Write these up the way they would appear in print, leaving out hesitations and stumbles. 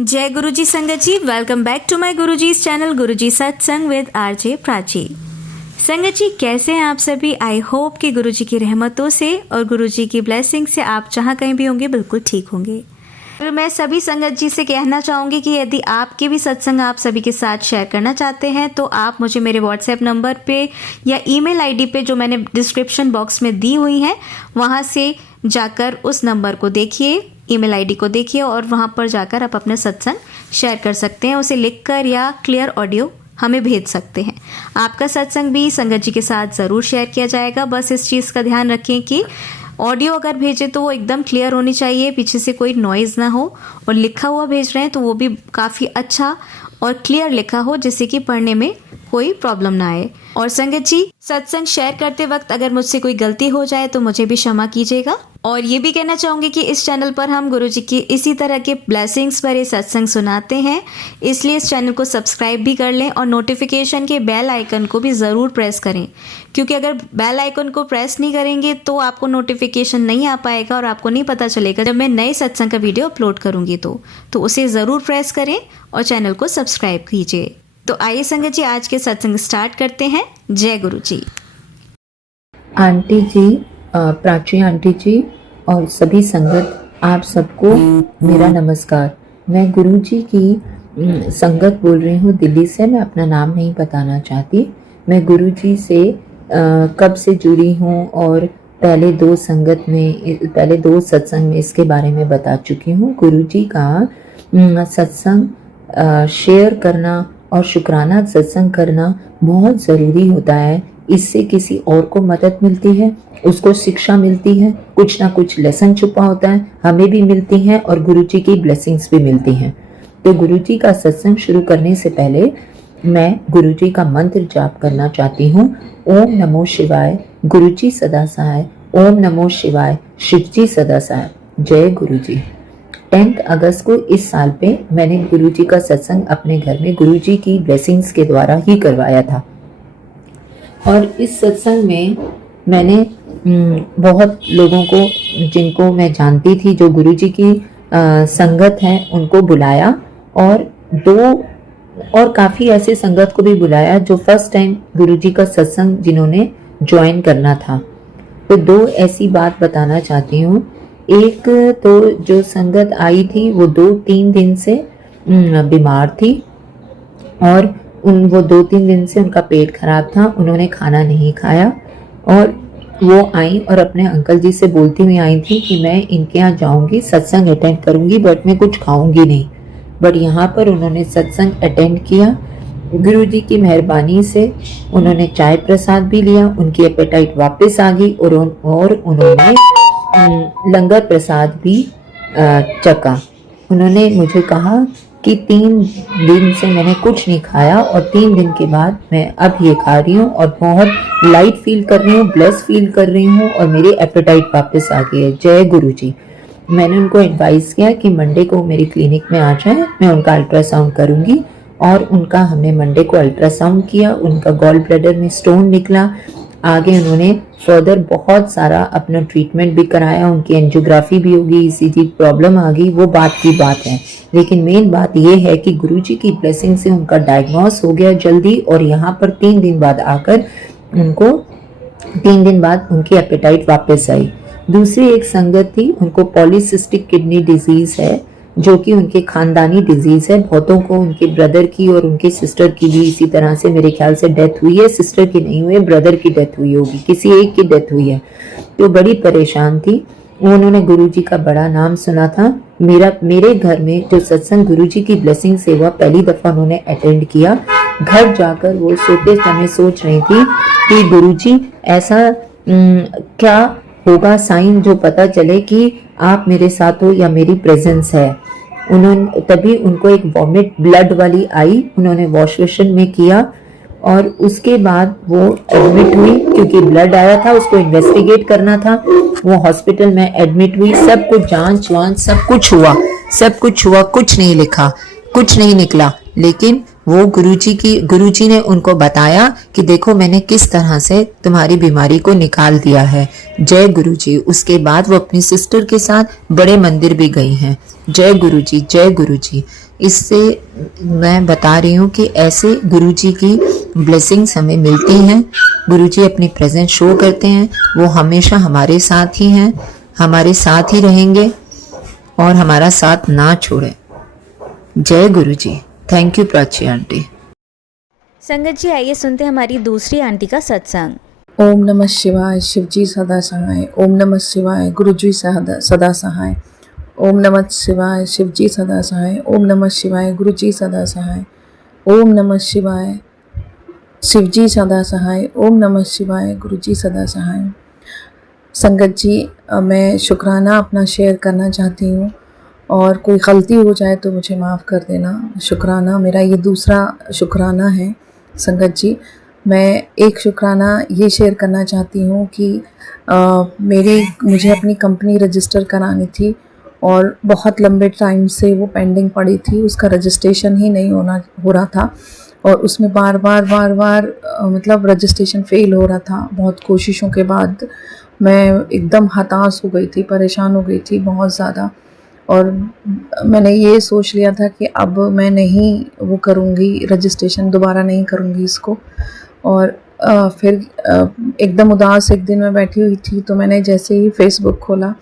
जय गुरुजी संगत जी, welcome back to my Guruji channel Guruji सत्संग विद आरजे प्राची। संगत जी, कैसे हैं आप सभी? आई होप कि गुरुजी की रहमतों से और गुरुजी की ब्लेसिंग से आप जहाँ कहीं भी होंगे बिल्कुल ठीक होंगे। और मैं सभी संगत जी से कहना चाहूँगी कि यदि आपके भी सत्संग आप सभी के साथ शेयर करना चाहते हैं तो आप मुझे मेरे व्हाट्सएप नंबर पे या ईमेल आईडी पे जो मैंने डिस्क्रिप्शन बॉक्स में दी हुई है वहाँ से जाकर उस नंबर को देखिए, ईमेल आईडी को देखिए और वहाँ पर जाकर आप अपने सत्संग शेयर कर सकते हैं। उसे लिखकर या क्लियर ऑडियो हमें भेज सकते हैं। आपका सत्संग भी संगत जी के साथ ज़रूर शेयर किया जाएगा। बस इस चीज़ का ध्यान रखें कि ऑडियो अगर भेजें तो वो एकदम क्लियर होनी चाहिए, पीछे से कोई नॉइज़ ना हो, और लिखा हुआ भेज रहे हैं तो वो भी काफ़ी अच्छा और क्लियर लिखा हो जिससे कि पढ़ने में कोई प्रॉब्लम ना आए। और संगत जी, सत्संग शेयर करते वक्त अगर मुझसे कोई गलती हो जाए तो मुझे भी क्षमा कीजिएगा। और ये भी कहना चाहूँगी कि इस चैनल पर हम गुरुजी की इसी तरह के ब्लेसिंग्स भरे सत्संग सुनाते हैं, इसलिए इस चैनल को सब्सक्राइब भी कर लें और नोटिफिकेशन के बेल आइकन को भी ज़रूर प्रेस करें, क्योंकि अगर बेल आइकन को प्रेस नहीं करेंगे तो आपको नोटिफिकेशन नहीं आ पाएगा और आपको नहीं पता चलेगा जब मैं नए सत्संग का वीडियो अपलोड करूँगी तो उसे ज़रूर प्रेस करें और चैनल को सब्सक्राइब कीजिए। तो आइए संगत जी, आज के सत्संग स्टार्ट करते हैं। जय गुरु जी। आंटी जी, प्राची आंटी जी और सभी संगत, आप सबको मेरा नमस्कार। मैं गुरु जी की संगत बोल रही हूँ दिल्ली से। मैं अपना नाम नहीं बताना चाहती। मैं गुरु जी से कब से जुड़ी हूँ और पहले दो सत्संग में इसके बारे में बता चुकी हूँ। गुरु जी का सत्संग शेयर करना और शुक्राना सत्संग करना बहुत ज़रूरी होता है। इससे किसी और को मदद मिलती है, उसको शिक्षा मिलती है, कुछ ना कुछ लेसन छुपा होता है, हमें भी मिलती है और गुरुजी की ब्लेसिंग्स भी मिलती हैं। तो गुरुजी का सत्संग शुरू करने से पहले मैं गुरुजी का मंत्र जाप करना चाहती हूँ। ओम नमो शिवाय, गुरुजी सदा सहाय। ओम नमो शिवाय, शिवजी सदा सहाय। जय गुरुजी। 10 अगस्त को इस साल पे मैंने गुरुजी का सत्संग अपने घर में गुरुजी की ब्लेसिंग्स के द्वारा ही करवाया था। और इस सत्संग में मैंने बहुत लोगों को, जिनको मैं जानती थी, जो गुरुजी की संगत है, उनको बुलाया और काफ़ी ऐसे संगत को भी बुलाया जो फर्स्ट टाइम गुरुजी का सत्संग जिन्होंने ज्वाइन करना था। तो दो ऐसी बात बताना चाहती हूँ। एक तो जो संगत आई थी वो 2-3 दिन से बीमार थी और वो 2-3 दिन से उनका पेट खराब था। उन्होंने खाना नहीं खाया और वो आई और अपने अंकल जी से बोलती हुई आई थी कि मैं इनके यहाँ जाऊंगी, सत्संग अटेंड करूंगी, बट मैं कुछ खाऊंगी नहीं। बट यहाँ पर उन्होंने सत्संग अटेंड किया। गुरुजी की मेहरबानी से उन्होंने चाय प्रसाद भी लिया, उनकी एपेटाइट वापस आ गई और उन्होंने लंगर प्रसाद भी चखा। उन्होंने मुझे कहा कि 3 दिन से मैंने कुछ नहीं खाया और 3 दिन के बाद मैं अब ये खा रही हूँ और बहुत लाइट फील कर रही हूँ, ब्लेस फील कर रही हूँ और मेरी एपेटाइट वापस आ गई है। जय गुरुजी। मैंने उनको एडवाइस किया कि मंडे को मेरी क्लिनिक में आ जाए, मैं उनका अल्ट्रासाउंड करूँगी। और उनका हमने मंडे को अल्ट्रासाउंड किया, उनका गॉल ब्लैडर में स्टोन निकला। आगे उन्होंने फर्दर बहुत सारा अपना ट्रीटमेंट भी कराया, उनकी एंजियोग्राफी भी होगी, ईसीजी प्रॉब्लम आ गई, वो बात की बात है। लेकिन मेन बात ये है कि गुरुजी की ब्लेसिंग से उनका डायग्नोस हो गया जल्दी और यहाँ पर 3 दिन बाद आकर 3 दिन बाद उनकी एपेटाइट वापस आई। दूसरी एक संगत थी, उनको पॉलीसिस्टिक किडनी डिजीज है, जो कि उनके खानदानी डिजीज है। बहुतों को, उनके ब्रदर की और उनकी सिस्टर की भी इसी तरह से मेरे ख्याल से डेथ हुई है। सिस्टर की नहीं हुई है, ब्रदर की डेथ हुई होगी, किसी एक की डेथ हुई है। तो बड़ी परेशान थी। उन्होंने गुरुजी का बड़ा नाम सुना था। मेरे घर में जो सत्संग गुरुजी की ब्लेसिंग से हुआ, पहली दफा उन्होंने अटेंड किया। घर जाकर वो सोते समय सोच रही थी कि गुरुजी ऐसा क्या होगा साइन जो पता चले कि आप मेरे साथ हो या मेरी प्रेजेंस है। तभी उनको एक वॉमिट ब्लड वाली आई, उन्होंने वॉश बेसिन में किया और उसके बाद वो एडमिट हुई, क्योंकि ब्लड आया था, उसको इन्वेस्टिगेट करना था। वो हॉस्पिटल में एडमिट हुई, सब कुछ जांच वांच सब कुछ हुआ, कुछ नहीं लिखा, कुछ नहीं निकला। लेकिन वो गुरुजी ने उनको बताया कि देखो मैंने किस तरह से तुम्हारी बीमारी को निकाल दिया है। जय गुरुजी। उसके बाद वो अपनी सिस्टर के साथ बड़े मंदिर भी गई हैं। जय गुरुजी, जय गुरुजी। इससे मैं बता रही हूँ कि ऐसे गुरुजी की ब्लेसिंग्स हमें मिलती हैं। गुरुजी अपनी प्रेजेंस शो करते हैं। वो हमेशा हमारे साथ ही हैं, हमारे साथ ही रहेंगे और हमारा साथ ना छोड़े। जय Guruji. Thank you Prachi aunty. संगत जी, आइए सुनते हैं हमारी दूसरी आंटी का सत्संग। ओम नमः शिवाय, शिवजी सदा सहाय। ओम नमः शिवाय, गुरुजी सदा सहाय। ओम नमः शिवाय, शिवजी सदा सहाय। ओम नमः शिवाय, गुरुजी सदा सहाय। ओम नमः शिवाय, शिवजी सदा सहाय। ओम नमः शिवाय, गुरुजी सदा सहाय। संगत जी, मैं शुक्राना अपना शेयर करना चाहती हूँ और कोई गलती हो जाए तो मुझे माफ़ कर देना। शुक्राना मेरा ये दूसरा शुक्राना है। संगत जी, मैं एक शुक्राना ये शेयर करना चाहती हूँ कि मुझे अपनी कंपनी रजिस्टर करानी थी और बहुत लंबे टाइम से वो पेंडिंग पड़ी थी। उसका रजिस्ट्रेशन ही नहीं हो रहा था और उसमें बार बार मतलब रजिस्ट्रेशन फ़ेल हो रहा था। बहुत कोशिशों के बाद मैं एकदम हताश हो गई थी, परेशान हो गई थी बहुत ज़्यादा, और मैंने ये सोच लिया था कि अब मैं नहीं वो करूँगी, रजिस्ट्रेशन दोबारा नहीं करूँगी इसको। और फिर एकदम उदास एक दिन मैं बैठी हुई थी तो मैंने जैसे ही फेसबुक खोला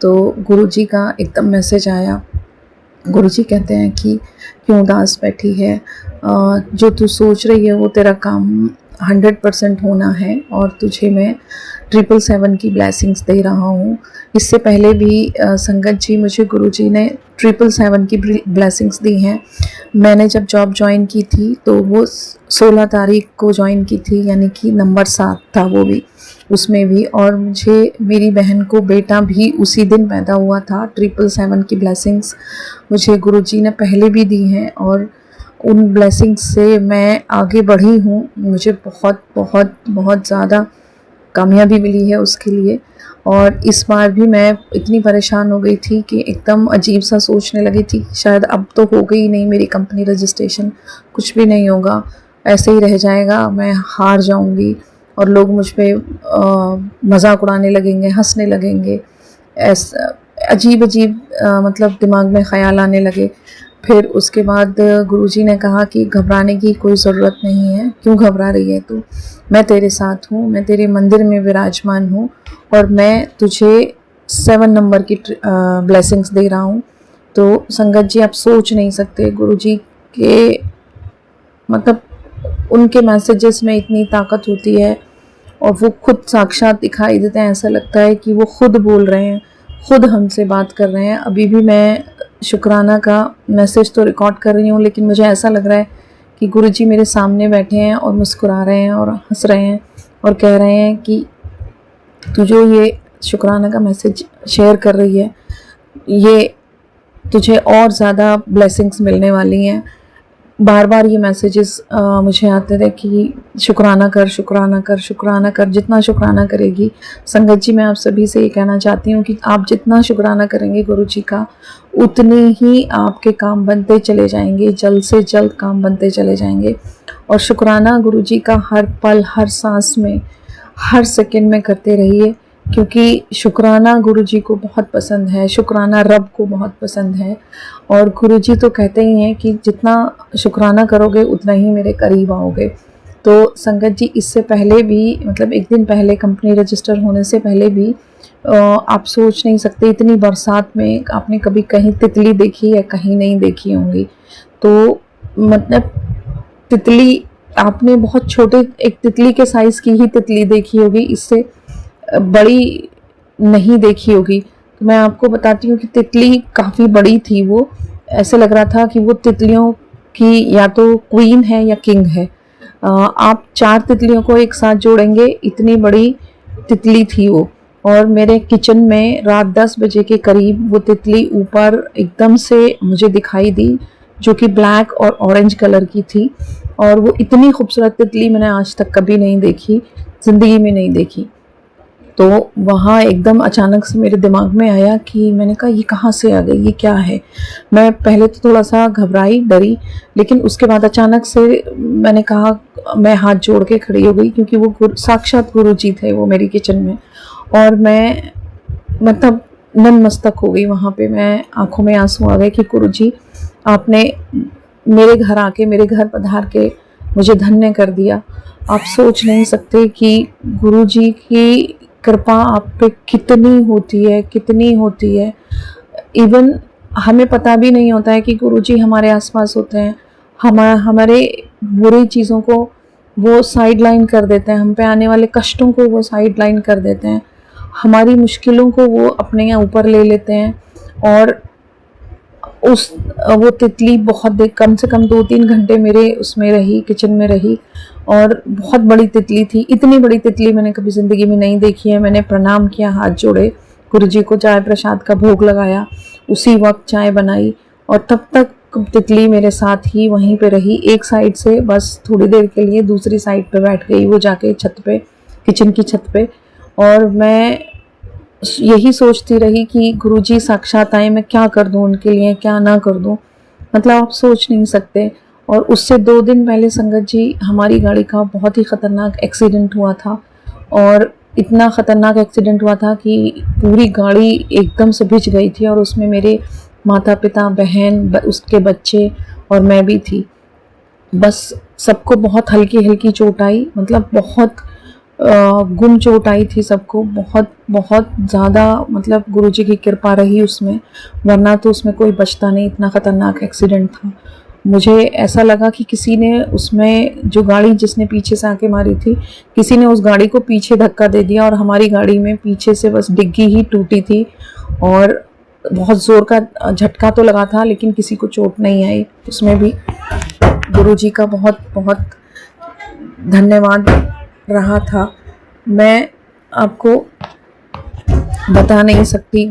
तो गुरुजी का एकदम मैसेज आया। गुरुजी कहते हैं कि क्यों उदास बैठी है, जो तू सोच रही है वो तेरा काम 100% होना है और तुझे मैं 777 की ब्लेसिंग्स दे रहा हूँ। इससे पहले भी संगत जी मुझे गुरुजी ने 777 की ब्लेसिंग्स दी हैं। मैंने जब जॉब ज्वाइन की थी तो वो 16 तारीख को ज्वाइन की थी, यानी कि नंबर 7 था वो भी, उसमें भी। और मुझे मेरी बहन को बेटा भी उसी दिन पैदा हुआ था। 777 की ब्लेसिंग्स मुझे गुरुजी ने पहले भी दी हैं और उन ब्लेसिंग्स से मैं आगे बढ़ी हूँ। मुझे बहुत बहुत बहुत ज़्यादा कामयाबी मिली है उसके लिए। और इस बार भी मैं इतनी परेशान हो गई थी कि एकदम अजीब सा सोचने लगी थी शायद अब तो हो गई नहीं मेरी कंपनी रजिस्ट्रेशन, कुछ भी नहीं होगा, ऐसे ही रह जाएगा, मैं हार जाऊंगी और लोग मुझ पे मजाक उड़ाने लगेंगे, हंसने लगेंगे। ऐसा अजीब मतलब दिमाग में ख्याल आने लगे। फिर उसके बाद गुरुजी ने कहा कि घबराने की कोई ज़रूरत नहीं है, क्यों घबरा रही है तू, मैं तेरे साथ हूँ, मैं तेरे मंदिर में विराजमान हूँ और मैं तुझे 7 नंबर की ब्लेसिंग्स दे रहा हूँ। तो संगत जी, आप सोच नहीं सकते गुरुजी के मतलब उनके मैसेजेस में इतनी ताकत होती है और वो खुद साक्षात दिखाई देते हैं। ऐसा लगता है कि वो खुद बोल रहे हैं, खुद हमसे बात कर रहे हैं। अभी भी मैं शुक्राना का मैसेज तो रिकॉर्ड कर रही हूँ, लेकिन मुझे ऐसा लग रहा है कि गुरुजी मेरे सामने बैठे हैं और मुस्कुरा रहे हैं और हंस रहे हैं और कह रहे हैं कि तू जो ये शुक्राना का मैसेज शेयर कर रही है, ये तुझे और ज़्यादा ब्लेसिंग्स मिलने वाली हैं। बार बार ये मैसेजेस मुझे आते थे कि शुक्राना कर, शुक्राना कर, शुक्राना कर। जितना शुक्राना करेगी संगत जी, मैं आप सभी से ये कहना चाहती हूँ कि आप जितना शुक्राना करेंगे गुरुजी का, उतने ही आपके काम बनते चले जाएंगे, जल्द से जल्द काम बनते चले जाएंगे। और शुक्राना गुरुजी का हर पल, हर सांस में, हर सेकंड में करते रहिए, क्योंकि शुक्राना गुरुजी को बहुत पसंद है, शुक्राना रब को बहुत पसंद है। और गुरुजी तो कहते ही हैं कि जितना शुक्राना करोगे उतना ही मेरे करीब आओगे। तो संगत जी, इससे पहले भी मतलब एक दिन पहले कंपनी रजिस्टर होने से पहले भी आप सोच नहीं सकते इतनी बरसात में आपने कभी कहीं तितली देखी या कहीं नहीं देखी होंगी। तो मतलब तितली आपने बहुत छोटे एक तितली के साइज़ की ही तितली देखी होगी, इससे बड़ी नहीं देखी होगी। तो मैं आपको बताती हूँ कि तितली काफ़ी बड़ी थी। वो ऐसे लग रहा था कि वो तितलियों की या तो क्वीन है या किंग है। आप 4 तितलियों को एक साथ जोड़ेंगे, इतनी बड़ी तितली थी वो। और मेरे किचन में रात 10 बजे के करीब वो तितली ऊपर एकदम से मुझे दिखाई दी, जो कि ब्लैक और ऑरेंज कलर की थी। और वो इतनी खूबसूरत तितली मैंने आज तक कभी नहीं देखी, ज़िंदगी में नहीं देखी। तो वहाँ एकदम अचानक से मेरे दिमाग में आया कि मैंने कहा ये कहाँ से आ गई, ये क्या है। मैं पहले तो थोड़ा सा घबराई, डरी, लेकिन उसके बाद अचानक से मैंने कहा, मैं हाथ जोड़ के खड़ी हो गई, क्योंकि वो साक्षात गुरु जी थे वो मेरी किचन में। और मैं मतलब नतमस्तक हो गई वहाँ पे। मैं आंखों में आंसू आ गए कि गुरु जी, आपने मेरे घर आके, मेरे घर पधार के मुझे धन्य कर दिया। आप सोच नहीं सकते कि गुरु जी की कृपा आप पे कितनी होती है, कितनी होती है। इवन हमें पता भी नहीं होता है कि गुरु जी हमारे आसपास होते हैं। हमारे बुरी चीज़ों को वो साइड लाइन कर देते हैं, हम पे आने वाले कष्टों को वो साइड लाइन कर देते हैं, हमारी मुश्किलों को वो अपने यहाँ ऊपर ले लेते हैं। और वो तितली बहुत देर, कम से कम 2-3 घंटे मेरे उसमें रही, किचन में रही। और बहुत बड़ी तितली थी, इतनी बड़ी तितली मैंने कभी ज़िंदगी में नहीं देखी है। मैंने प्रणाम किया, हाथ जोड़े, गुरु जी को चाय प्रसाद का भोग लगाया, उसी वक्त चाय बनाई, और तब तक तितली मेरे साथ ही वहीं पे रही। एक साइड से बस थोड़ी देर के लिए दूसरी साइड पे बैठ गई वो जाके छत पे, किचन की छत पे। और मैं यही सोचती रही कि गुरुजी साक्षात आए, मैं क्या कर दूं उनके लिए, क्या ना कर दूं। मतलब आप सोच नहीं सकते। और उससे 2 दिन पहले संगत जी, हमारी गाड़ी का बहुत ही ख़तरनाक एक्सीडेंट हुआ था। और इतना ख़तरनाक एक्सीडेंट हुआ था कि पूरी गाड़ी एकदम से भिज गई थी, और उसमें मेरे माता पिता, बहन, उसके बच्चे और मैं भी थी। बस सबको बहुत हल्की हल्की चोट आई, मतलब बहुत गुम चोट आई थी सबको, बहुत बहुत ज़्यादा। मतलब गुरुजी की कृपा रही उसमें, वरना तो उसमें कोई बचता नहीं, इतना ख़तरनाक एक्सीडेंट था। मुझे ऐसा लगा कि किसी ने उसमें, जो गाड़ी जिसने पीछे से आके मारी थी, किसी ने उस गाड़ी को पीछे धक्का दे दिया, और हमारी गाड़ी में पीछे से बस डिग्गी ही टूटी थी। और बहुत ज़ोर का झटका तो लगा था, लेकिन किसी को चोट नहीं आई। उसमें भी गुरुजी का बहुत बहुत धन्यवाद रहा था। मैं आपको बता नहीं सकती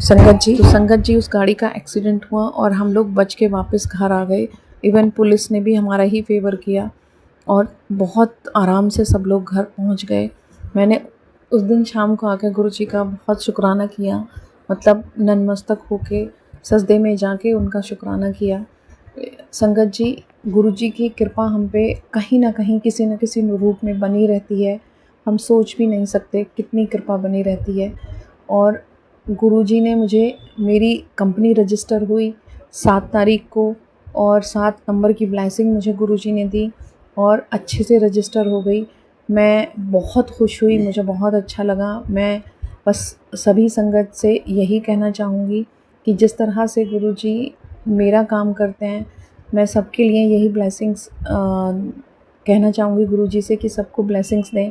संगत जी। तो संगत जी, उस गाड़ी का एक्सीडेंट हुआ और हम लोग बच के वापस घर आ गए। इवन पुलिस ने भी हमारा ही फेवर किया, और बहुत आराम से सब लोग घर पहुंच गए। मैंने उस दिन शाम को आकर गुरुजी का बहुत शुक्राना किया, मतलब नतमस्तक होके सजदे में जाके उनका शुक्राना किया। संगत जी, गुरुजी की कृपा हम पे कहीं ना कहीं, किसी न किसी रूप में बनी रहती है। हम सोच भी नहीं सकते कितनी कृपा बनी रहती है। और गुरुजी ने मुझे, मेरी कंपनी रजिस्टर हुई 7 तारीख को, और 7 नंबर की ब्लेसिंग मुझे गुरुजी ने दी, और अच्छे से रजिस्टर हो गई। मैं बहुत खुश हुई, मुझे बहुत अच्छा लगा। मैं बस सभी संगत से यही कहना चाहूँगी कि जिस तरह से गुरुजी मेरा काम करते हैं, मैं सबके लिए यही ब्लेसिंग्स कहना चाहूँगी गुरुजी से, कि सबको ब्लेसिंग्स दें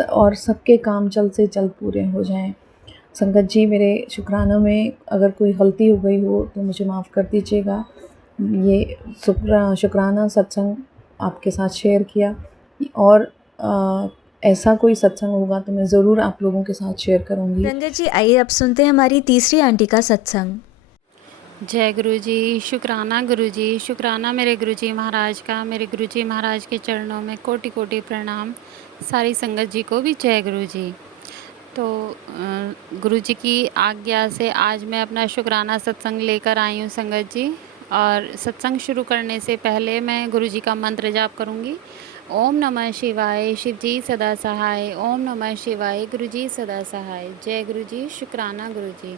और सबके काम जल्द से जल्द पूरे हो जाएं। संगत जी, मेरे शुक्राना में अगर कोई गलती हो गई हो तो मुझे माफ़ कर दीजिएगा। ये शुक्राना सत्संग आपके साथ शेयर किया, और ऐसा कोई सत्संग होगा तो मैं ज़रूर आप लोगों के साथ शेयर करूँगी। संगत जी, आइए अब सुनते हैं हमारी तीसरी आंटी का सत्संग। जय गुरु जी, शुक्राना गुरु जी, शुक्राना मेरे गुरु जी महाराज का। मेरे गुरु जी महाराज के चरणों में कोटि कोटि प्रणाम। सारी संगत जी को भी जय गुरु जी। तो गुरु जी की आज्ञा से आज मैं अपना शुक्राना सत्संग लेकर आई हूँ संगत जी। और सत्संग शुरू करने से पहले मैं गुरु जी का मंत्र जाप करूँगी। ओम नमः शिवाय, शिव जी सदा सहाय। ओम नमः शिवाय, गुरु जी सदा सहाय। जय गुरु जी, शुक्राना गुरु जी।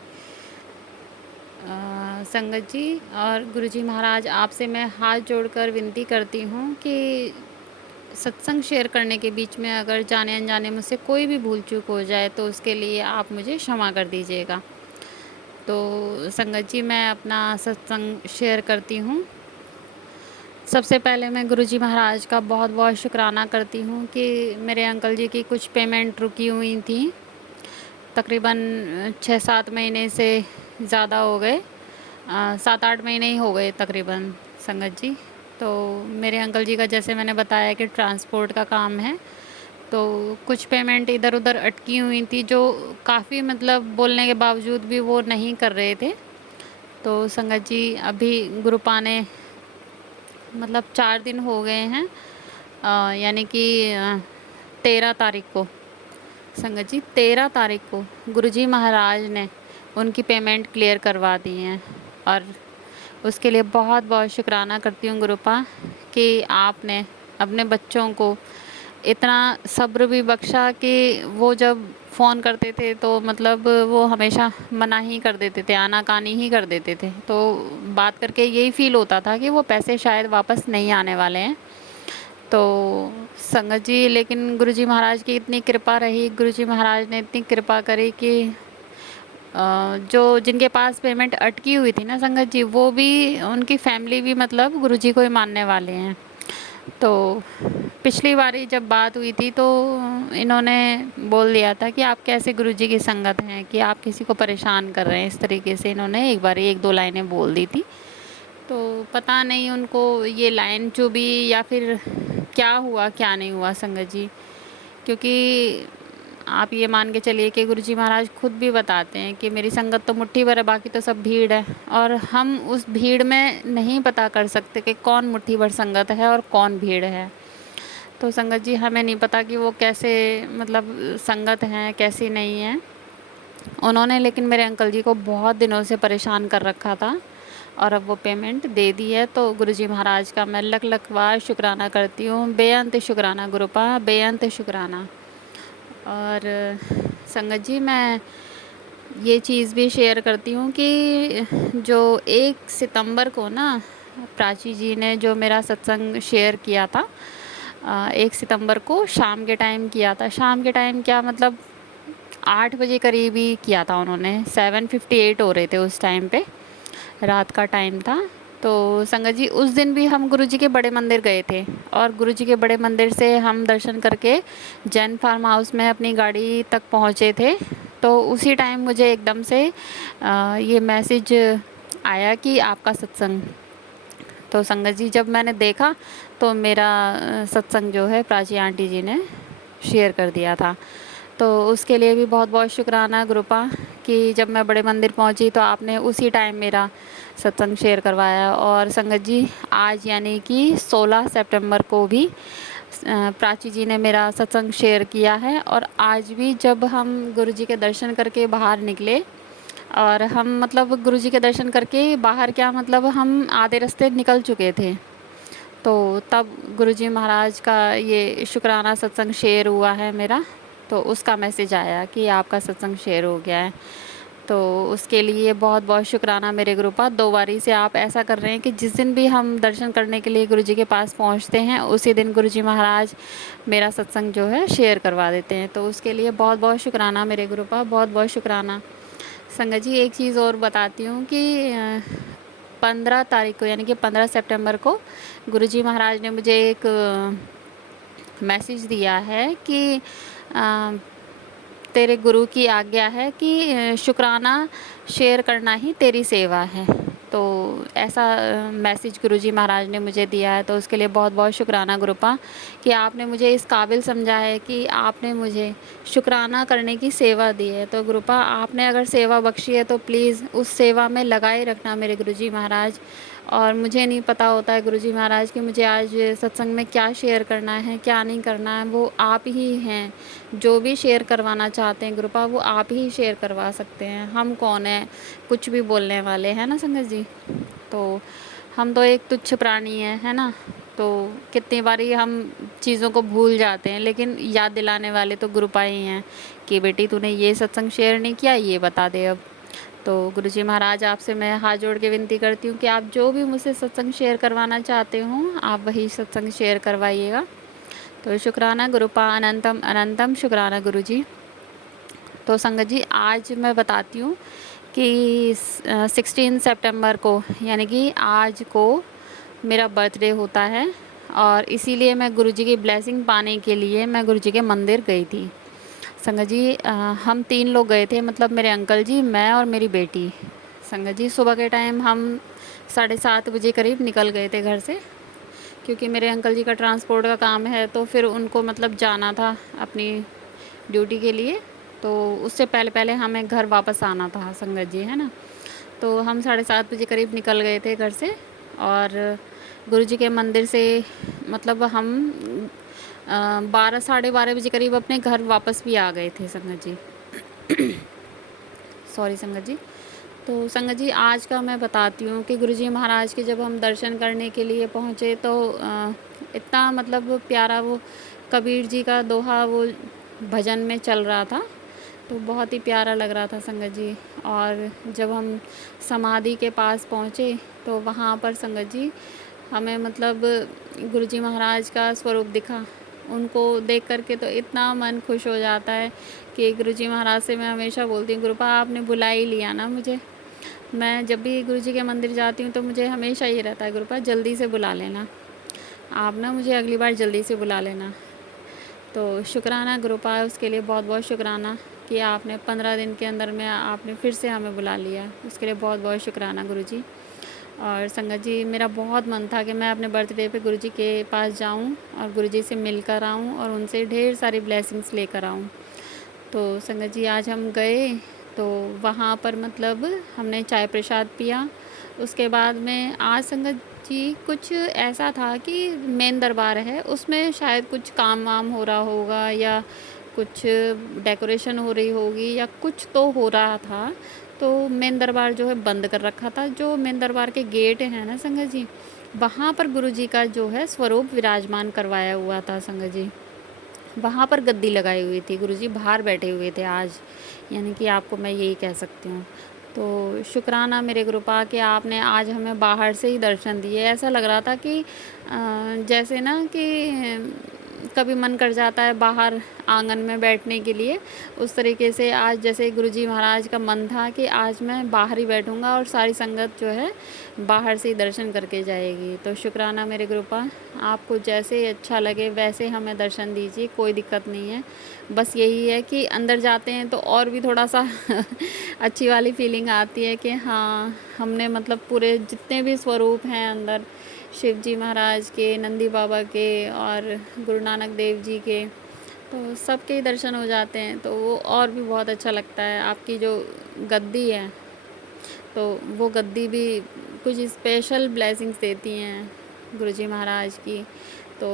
संगत जी और गुरुजी महाराज, आपसे मैं हाथ जोड़कर विनती करती हूँ कि सत्संग शेयर करने के बीच में अगर जाने अनजाने मुझसे कोई भी भूल चूक हो जाए तो उसके लिए आप मुझे क्षमा कर दीजिएगा। तो संगत जी, मैं अपना सत्संग शेयर करती हूँ। सबसे पहले मैं गुरुजी महाराज का बहुत बहुत शुक्राना करती हूँ कि मेरे अंकल जी की कुछ पेमेंट रुकी हुई थी, तकरीबन 6-7 महीने से ज़्यादा हो गए, 7-8 महीने ही हो गए तकरीबन संगत जी। तो मेरे अंकल जी का, जैसे मैंने बताया कि ट्रांसपोर्ट का काम है, तो कुछ पेमेंट इधर उधर अटकी हुई थी, जो काफ़ी मतलब बोलने के बावजूद भी वो नहीं कर रहे थे। तो संगत जी, अभी ग्रुप आने मतलब 4 दिन हो गए हैं, यानी कि 13 तारीख को संगत जी 13 तारीख को गुरुजी महाराज ने उनकी पेमेंट क्लियर करवा दी है, और उसके लिए बहुत बहुत शुक्राना करती हूँ गुरुपा कि आपने अपने बच्चों को इतना सब्र भी बख्शा कि वो जब फ़ोन करते थे तो मतलब वो हमेशा मना ही कर देते थे, आनाकानी ही कर देते थे। तो बात करके यही फ़ील होता था कि वो पैसे शायद वापस नहीं आने वाले हैं। तो संगत जी, लेकिन गुरुजी महाराज की इतनी कृपा रही, गुरुजी महाराज ने इतनी कृपा करी कि जो जिनके पास पेमेंट अटकी हुई थी ना संगत जी, वो भी उनकी फैमिली भी मतलब गुरुजी को ही मानने वाले हैं। तो पिछली बारी जब बात हुई थी तो इन्होंने बोल दिया था कि आप कैसे गुरुजी की संगत हैं कि आप किसी को परेशान कर रहे हैं, इस तरीके से इन्होंने एक बार एक दो लाइनें बोल दी थी। तो पता नहीं उनको ये लाइन चुभी या फिर क्या हुआ क्या नहीं हुआ संगत जी, क्योंकि आप ये मान के चलिए कि गुरुजी महाराज खुद भी बताते हैं कि मेरी संगत तो मुट्ठी भर है, बाकी तो सब भीड़ है, और हम उस भीड़ में नहीं पता कर सकते कि कौन मुट्ठी भर संगत है और कौन भीड़ है। तो संगत जी हमें नहीं पता कि वो कैसे मतलब संगत हैं कैसी नहीं हैं। उन्होंने लेकिन मेरे अंकल जी को बहुत दिनों से परेशान कर रखा था, और अब वो पेमेंट दे दी है। तो गुरुजी महाराज का मैं लख लख बार शुक्राना करती हूँ, बेअंत शुक्राना गुरुपा, बेअंत शुक्राना। और संगत जी मैं ये चीज़ भी शेयर करती हूँ कि जो 1 सितंबर को ना प्राची जी ने जो मेरा सत्संग शेयर किया था, 1 सितंबर को शाम के टाइम किया था। शाम के टाइम क्या मतलब 8 बजे करीब ही किया था उन्होंने, 7:58 हो रहे थे उस टाइम पे, रात का टाइम था। तो संगत जी उस दिन भी हम गुरुजी के बड़े मंदिर गए थे, और गुरुजी के बड़े मंदिर से हम दर्शन करके जैन फार्म हाउस में अपनी गाड़ी तक पहुँचे थे। तो उसी टाइम मुझे एकदम से ये मैसेज आया कि आपका सत्संग। तो संगत जी जब मैंने देखा तो मेरा सत्संग जो है प्राची आंटी जी ने शेयर कर दिया था। तो उसके लिए भी बहुत बहुत शुक्राना गुरुपा कि जब मैं बड़े मंदिर पहुंची तो आपने उसी टाइम मेरा सत्संग शेयर करवाया। और संगत जी आज यानी कि 16 सितंबर को भी प्राची जी ने मेरा सत्संग शेयर किया है। और आज भी जब हम गुरुजी के दर्शन करके बाहर निकले, और हम मतलब गुरुजी के दर्शन करके बाहर क्या मतलब हम आधे रास्ते निकल चुके थे, तो तब गुरुजी महाराज का ये शुक्राना सत्संग शेयर हुआ है मेरा। तो उसका मैसेज आया कि आपका सत्संग शेयर हो गया है। तो उसके लिए बहुत बहुत शुक्राना मेरे गुरुपा। 2 बारी से आप ऐसा कर रहे हैं कि जिस दिन भी हम दर्शन करने के लिए गुरुजी के पास पहुंचते हैं उसी दिन गुरुजी महाराज मेरा सत्संग जो है शेयर करवा देते हैं। तो उसके लिए बहुत बहुत शुक्राना मेरे गुरुपा, बहुत बहुत शुक्राना। संगत जी एक चीज़ और बताती हूँ कि 15 तारीख को यानी कि 15 सितंबर को गुरुजी महाराज ने मुझे एक मैसेज दिया है कि तेरे गुरु की आज्ञा है कि शुक्राना शेयर करना ही तेरी सेवा है। तो ऐसा मैसेज गुरुजी महाराज ने मुझे दिया है। तो उसके लिए बहुत बहुत शुक्राना गुरुपा कि आपने मुझे इस काबिल समझा है कि आपने मुझे शुक्राना करने की सेवा दी है। तो गुरुपा आपने अगर सेवा बख्शी है तो प्लीज़ उस सेवा में लगाए रखना मेरे गुरुजी महाराज। और मुझे नहीं पता होता है गुरुजी महाराज कि मुझे आज सत्संग में क्या शेयर करना है क्या नहीं करना है, वो आप ही हैं। जो भी शेयर करवाना चाहते हैं गुरुपा वो आप ही शेयर करवा सकते हैं। हम कौन है कुछ भी बोलने वाले हैं ना संगत जी। तो हम तो एक तुच्छ प्राणी हैं, है ना। तो कितनी बारी हम चीज़ों को भूल जाते हैं, लेकिन याद दिलाने वाले तो गुरुपा ही हैं कि बेटी तूने ये सत्संग शेयर नहीं किया, ये बता दे अब। तो गुरुजी महाराज आपसे मैं हाथ जोड़ के विनती करती हूँ कि आप जो भी मुझसे सत्संग शेयर करवाना चाहते हो आप वही सत्संग शेयर करवाइएगा। तो शुक्राना गुरुपा, अनंतम अनंतम शुक्राना गुरुजी। तो संगत जी आज मैं बताती हूँ कि 16 सितंबर को यानी कि आज को मेरा बर्थडे होता है, और इसीलिए मैं गुरुजी की ब्लेसिंग पाने के लिए मैं गुरुजी के मंदिर गई थी। संगत जी हम 3 लोग गए थे, मतलब मेरे अंकल जी, मैं और मेरी बेटी। संगत जी सुबह के टाइम हम 7:30 बजे करीब निकल गए थे घर से, क्योंकि मेरे अंकल जी का ट्रांसपोर्ट का काम है, तो फिर उनको मतलब जाना था अपनी ड्यूटी के लिए, तो उससे पहले पहले हमें घर वापस आना था संगत जी, है ना। तो हम 7:30 बजे करीब निकल गए थे घर से, और गुरुजी के मंदिर से मतलब हम 12 साढ़े 12 बजे करीब अपने घर वापस भी आ गए थे संगत जी। सॉरी संगत जी। तो संगत जी आज का मैं बताती हूँ कि गुरुजी महाराज के जब हम दर्शन करने के लिए पहुँचे तो इतना मतलब प्यारा वो कबीर जी का दोहा वो भजन में चल रहा था, तो बहुत ही प्यारा लग रहा था संगत जी। और जब हम समाधि के पास पहुँचे तो वहाँ पर संगत जी हमें मतलब गुरुजी महाराज का स्वरूप दिखा। उनको देख कर के तो इतना मन खुश हो जाता है कि गुरुजी महाराज से मैं हमेशा बोलती हूँ, गुरुपा आपने बुला ही लिया ना मुझे। मैं जब भी गुरुजी के मंदिर जाती हूँ तो मुझे हमेशा ये रहता है, गुरुपा जल्दी से बुला लेना आप ना, मुझे अगली बार जल्दी से बुला लेना। तो शुक्राना गुरुपा, उसके लिए बहुत बहुत शुक्राना कि आपने 15 दिन के अंदर में आपने फिर से हमें बुला लिया, उसके लिए बहुत बहुत शुक्राना गुरुजी। और संगत जी मेरा बहुत मन था कि मैं अपने बर्थडे पे गुरुजी के पास जाऊं और गुरुजी से मिलकर आऊं और उनसे ढेर सारी ब्लेसिंग्स लेकर आऊं। तो संगत जी आज हम गए तो वहाँ पर मतलब हमने चाय प्रसाद पिया। उसके बाद में आज संगत जी कुछ ऐसा था कि मेन दरबार है, उसमें शायद कुछ काम वाम हो रहा होगा या कुछ डेकोरेशन हो रही होगी या कुछ तो हो रहा था। तो मेन दरबार जो है बंद कर रखा था। जो मेन दरबार के गेट हैं ना संगत जी, वहाँ पर गुरुजी का जो है स्वरूप विराजमान करवाया हुआ था संगत जी। वहाँ पर गद्दी लगाई हुई थी, गुरुजी बाहर बैठे हुए थे आज, यानी कि आपको मैं यही कह सकती हूँ। तो शुक्राना मेरे गुरुपा कि आपने आज हमें बाहर से ही दर्शन दिए। ऐसा लग रहा था कि जैसे ना कि कभी मन कर जाता है बाहर आंगन में बैठने के लिए, उस तरीके से आज जैसे गुरुजी महाराज का मन था कि आज मैं बाहर ही बैठूंगा और सारी संगत जो है बाहर से ही दर्शन करके जाएगी। तो शुक्राना मेरे गुरुपा, आपको जैसे अच्छा लगे वैसे हमें दर्शन दीजिए, कोई दिक्कत नहीं है। बस यही है कि अंदर जाते हैं तो और भी थोड़ा सा अच्छी वाली फीलिंग आती है कि हाँ हमने मतलब पूरे जितने भी स्वरूप हैं अंदर, शिव जी महाराज के, नंदी बाबा के और गुरु नानक देव जी के, तो सबके ही दर्शन हो जाते हैं तो वो और भी बहुत अच्छा लगता है। आपकी जो गद्दी है तो वो गद्दी भी कुछ स्पेशल ब्लेसिंग्स देती हैं गुरुजी महाराज की। तो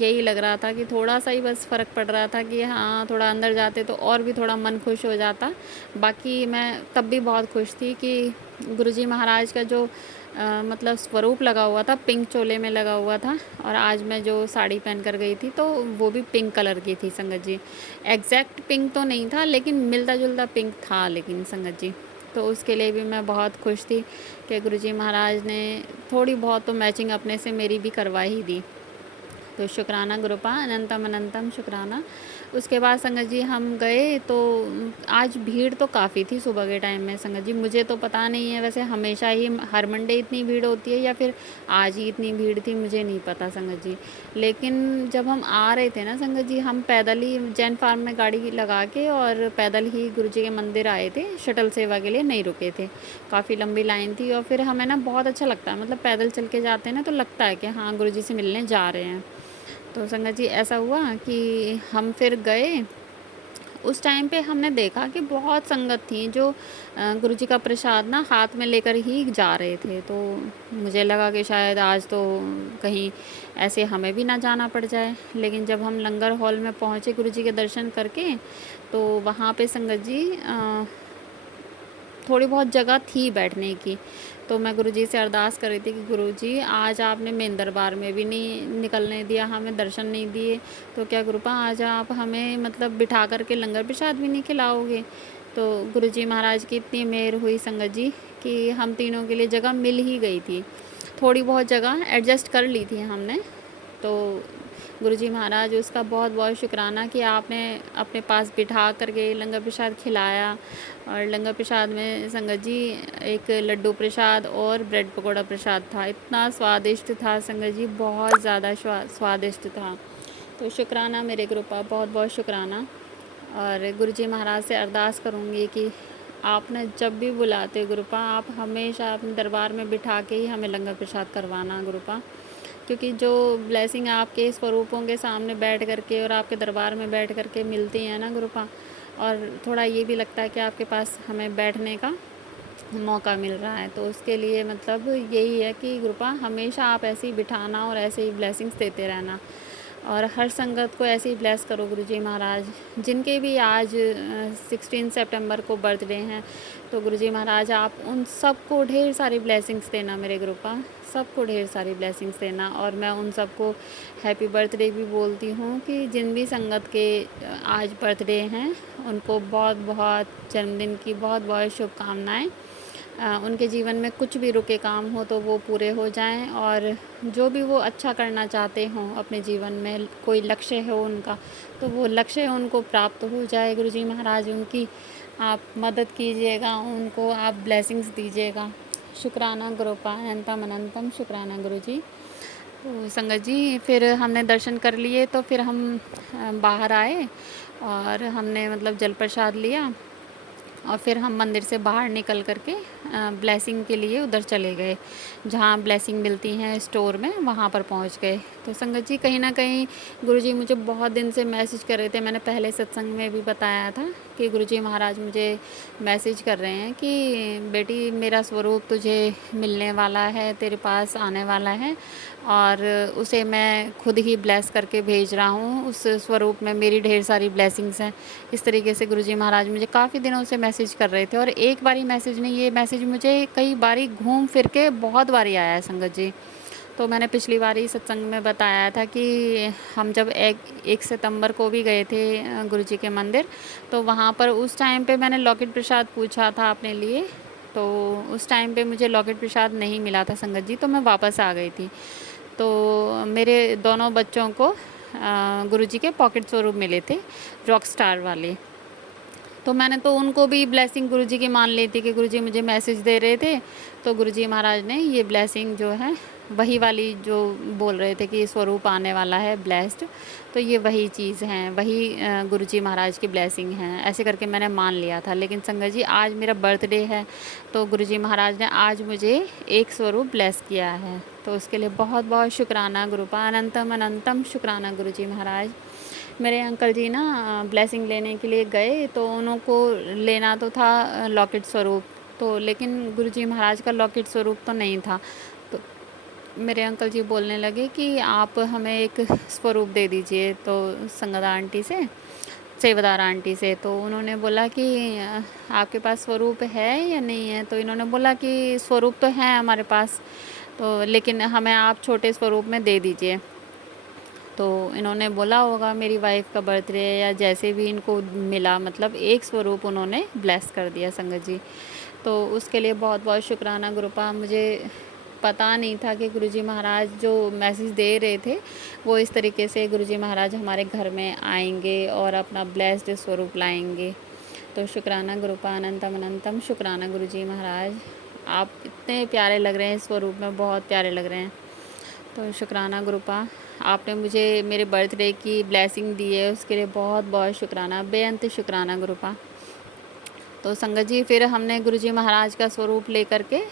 यही लग रहा था कि थोड़ा सा ही बस फ़र्क पड़ रहा था कि हाँ थोड़ा अंदर जाते तो और भी थोड़ा मन खुश हो जाता। बाकी मैं तब भी बहुत खुश थी कि गुरुजी महाराज का जो मतलब स्वरूप लगा हुआ था, पिंक चोले में लगा हुआ था। और आज मैं जो साड़ी पहन कर गई थी तो वो भी पिंक कलर की थी संगत जी। एग्जैक्ट पिंक तो नहीं था लेकिन मिलता जुलता पिंक था लेकिन संगत जी। तो उसके लिए भी मैं बहुत खुश थी कि गुरुजी महाराज ने थोड़ी बहुत तो मैचिंग अपने से मेरी भी करवा ही दी। तो शुक्राना गुरुपा, अनंतम अनंतम शुक्राना। उसके बाद संगत जी हम गए तो आज भीड़ तो काफ़ी थी सुबह के टाइम में संगत जी। मुझे तो पता नहीं है, वैसे हमेशा ही हर मंडे इतनी भीड़ होती है या फिर आज ही इतनी भीड़ थी, मुझे नहीं पता संगत जी। लेकिन जब हम आ रहे थे ना संगत जी, हम पैदल ही जैन फार्म में गाड़ी लगा के और पैदल ही गुरुजी के मंदिर आए थे, शटल सेवा के लिए नहीं रुके थे। काफ़ी लंबी लाइन थी और फिर हमें ना बहुत अच्छा लगता है, मतलब पैदल चल के जाते हैं ना तो लगता है कि हाँ गुरुजी से मिलने जा रहे हैं। तो संगत जी ऐसा हुआ कि हम फिर गए। उस टाइम पे हमने देखा कि बहुत संगत थी जो गुरुजी का प्रसाद ना हाथ में लेकर ही जा रहे थे। तो मुझे लगा कि शायद आज तो कहीं ऐसे हमें भी ना जाना पड़ जाए। लेकिन जब हम लंगर हॉल में पहुँचे गुरुजी के दर्शन करके, तो वहाँ पे संगत जी थोड़ी बहुत जगह थी बैठने की। तो मैं गुरुजी से अरदास कर रही थी कि गुरुजी आज आपने मेन दरबार में भी नहीं निकलने दिया, हमें दर्शन नहीं दिए, तो क्या गुरुपा आज आप हमें मतलब बिठा करके लंगर प्रसाद भी नहीं खिलाओगे। तो गुरुजी महाराज की इतनी मेहर हुई संगत जी कि हम तीनों के लिए जगह मिल ही गई थी। थोड़ी बहुत जगह एडजस्ट कर ली थी हमने। तो गुरुजी महाराज उसका बहुत बहुत शुक्राना कि आपने अपने पास बिठा करके लंगर प्रसाद खिलाया। और लंगर प्रसाद में संगत जी एक लड्डू प्रसाद और ब्रेड पकौड़ा प्रसाद था, इतना स्वादिष्ट था संगत जी, बहुत ज़्यादा स्वादिष्ट था। तो शुक्राना मेरे गुरुपा, बहुत बहुत शुक्राना। और गुरुजी महाराज से अरदास करूँगी कि आपने जब भी बुलाते गुरुपा, आप हमेशा अपने दरबार में बिठा के ही हमें लंगर प्रसाद करवाना गुरुपा। क्योंकि जो ब्लेसिंग आपके स्वरूपों के सामने बैठ करके और आपके दरबार में बैठ करके मिलती है ना गुरुपा, और थोड़ा ये भी लगता है कि आपके पास हमें बैठने का मौका मिल रहा है। तो उसके लिए मतलब यही है कि गुरुपा हमेशा आप ऐसे ही बिठाना और ऐसे ही ब्लेसिंग्स देते रहना। और हर संगत को ऐसे ही ब्लेस करो गुरुजी महाराज। जिनके भी आज 16 सितंबर को बर्थडे हैं, तो गुरुजी महाराज आप उन सबको ढेर सारी ब्लेसिंग्स देना मेरे ग्रुपा, सबको ढेर सारी ब्लेसिंग्स देना। और मैं उन सबको हैप्पी बर्थडे भी बोलती हूँ कि जिन भी संगत के आज बर्थडे हैं उनको बहुत बहुत जन्मदिन की बहुत बहुत शुभकामनाएँ। उनके जीवन में कुछ भी रुके काम हो तो वो पूरे हो जाएं, और जो भी वो अच्छा करना चाहते हों अपने जीवन में, कोई लक्ष्य हो उनका, तो वो लक्ष्य उनको प्राप्त हो जाए। गुरुजी महाराज उनकी आप मदद कीजिएगा, उनको आप ब्लेसिंग्स दीजिएगा। शुक्राना गुरुपा अनंतम अनंतम शुक्राना गुरुजी। तो संगत जी फिर हमने दर्शन कर लिए, तो फिर हम बाहर आए और हमने मतलब जल प्रसाद लिया, और फिर हम मंदिर से बाहर निकल कर के ब्लेसिंग के लिए उधर चले गए, जहाँ ब्लेसिंग मिलती हैं स्टोर में, वहाँ पर पहुँच गए। तो संगत जी कहीं ना कहीं गुरुजी मुझे बहुत दिन से मैसेज कर रहे थे। मैंने पहले सत्संग में भी बताया था कि गुरुजी महाराज मुझे मैसेज कर रहे हैं कि बेटी मेरा स्वरूप तुझे मिलने वाला है, तेरे पास आने वाला है, और उसे मैं खुद ही ब्लेस करके भेज रहा हूँ। उस स्वरूप में मेरी ढेर सारी ब्लेसिंग्स हैं। इस तरीके से गुरुजी महाराज मुझे काफ़ी दिनों से मैसेज कर रहे थे, और एक बारी मैसेज नहीं, ये मैसेज मुझे कई बारी घूम फिर के बहुत बारी आया है संगत जी। तो मैंने पिछली बारी सत्संग में बताया था कि हम जब 1 सितंबर को भी गए थे गुरुजी के मंदिर, तो वहाँ पर उस टाइम पे मैंने लॉकेट प्रसाद पूछा था अपने लिए। तो उस टाइम पे मुझे लॉकेट प्रसाद नहीं मिला था संगत जी, तो मैं वापस आ गई थी। तो मेरे दोनों बच्चों को गुरुजी के पॉकेट स्वरूप मिले थे, रॉक स्टार वाले। तो मैंने तो उनको भी ब्लेसिंग गुरुजी की मान ली थी कि गुरुजी मुझे मैसेज दे रहे थे, तो गुरुजी महाराज ने ये ब्लेसिंग जो है वही वाली जो बोल रहे थे कि स्वरूप आने वाला है ब्लेस्ड, तो ये वही चीज़ हैं, वही गुरुजी महाराज की ब्लेसिंग हैं, ऐसे करके मैंने मान लिया था। लेकिन संगत जी आज मेरा बर्थडे है, तो गुरुजी महाराज ने आज मुझे एक स्वरूप ब्लेस किया है, तो उसके लिए बहुत बहुत शुक्राना गुरुपा अनंतम अनंतम शुक्राना गुरुजी महाराज। मेरे अंकल जी ना ब्लेसिंग लेने के लिए गए, तो उनको लेना तो था लॉकेट स्वरूप, तो लेकिन गुरुजी महाराज का लॉकेट स्वरूप तो नहीं था। तो मेरे अंकल जी बोलने लगे कि आप हमें एक स्वरूप दे दीजिए, तो संगत आंटी से, सेवादार आंटी से। तो उन्होंने बोला कि आपके पास स्वरूप है या नहीं है? तो इन्होंने बोला कि स्वरूप तो है हमारे पास, तो लेकिन हमें आप छोटे स्वरूप में दे दीजिए। तो इन्होंने बोला होगा मेरी वाइफ का बर्थडे या जैसे भी इनको मिला, मतलब एक स्वरूप उन्होंने ब्लेस कर दिया संगत जी। तो उसके लिए बहुत बहुत शुक्राना गुरुपा। मुझे पता नहीं था कि गुरुजी महाराज जो मैसेज दे रहे थे वो इस तरीके से गुरुजी महाराज हमारे घर में आएंगे और अपना ब्लेस्ड स्वरूप लाएंगे। तो शुक्राना गुरुपा अनंतम अनंतम शुक्राना गुरुजी महाराज। आप इतने प्यारे लग रहे हैं इस स्वरूप में, बहुत प्यारे लग रहे हैं। तो शुक्राना गुरुपा, आपने मुझे मेरे बर्थडे की ब्लेसिंग दी है, उसके लिए बहुत बहुत शुक्राना, बेअंत शुक्राना गुरुपा। तो संगत जी फिर हमने गुरुजी महाराज का स्वरूप लेकर के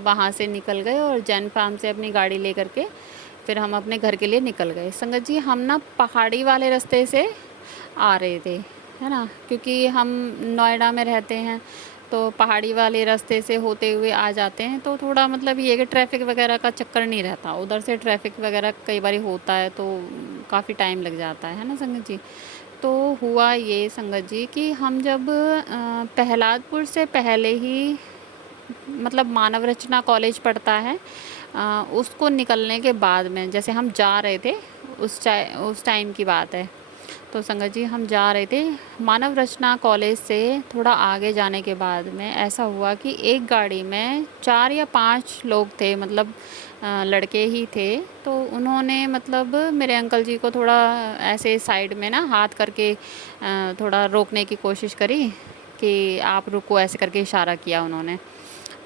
वहाँ से निकल गए, और जैन फार्म से अपनी गाड़ी लेकर के फिर हम अपने घर के लिए निकल गए। संगत जी हम ना पहाड़ी वाले रास्ते से आ रहे थे, है ना, क्योंकि हम नोएडा में रहते हैं, तो पहाड़ी वाले रास्ते से होते हुए आ जाते हैं, तो थोड़ा मतलब ये कि ट्रैफिक वगैरह का चक्कर नहीं रहता। उधर से ट्रैफिक वगैरह कई बार होता है, तो काफ़ी टाइम लग जाता है ना संगत जी। तो हुआ ये संगत जी कि हम जब प्रहलादपुर से पहले ही, मतलब मानव रचना कॉलेज पड़ता है, उसको निकलने के बाद में जैसे हम जा रहे थे, उस टाइम की बात है। तो संगत जी हम जा रहे थे मानव रचना कॉलेज से थोड़ा आगे जाने के बाद में ऐसा हुआ कि एक गाड़ी में 4 या 5 लोग थे, मतलब लड़के ही थे। तो उन्होंने मतलब मेरे अंकल जी को थोड़ा ऐसे साइड में ना हाथ करके थोड़ा रोकने की कोशिश करी कि आप रुको, ऐसे करके इशारा किया उन्होंने।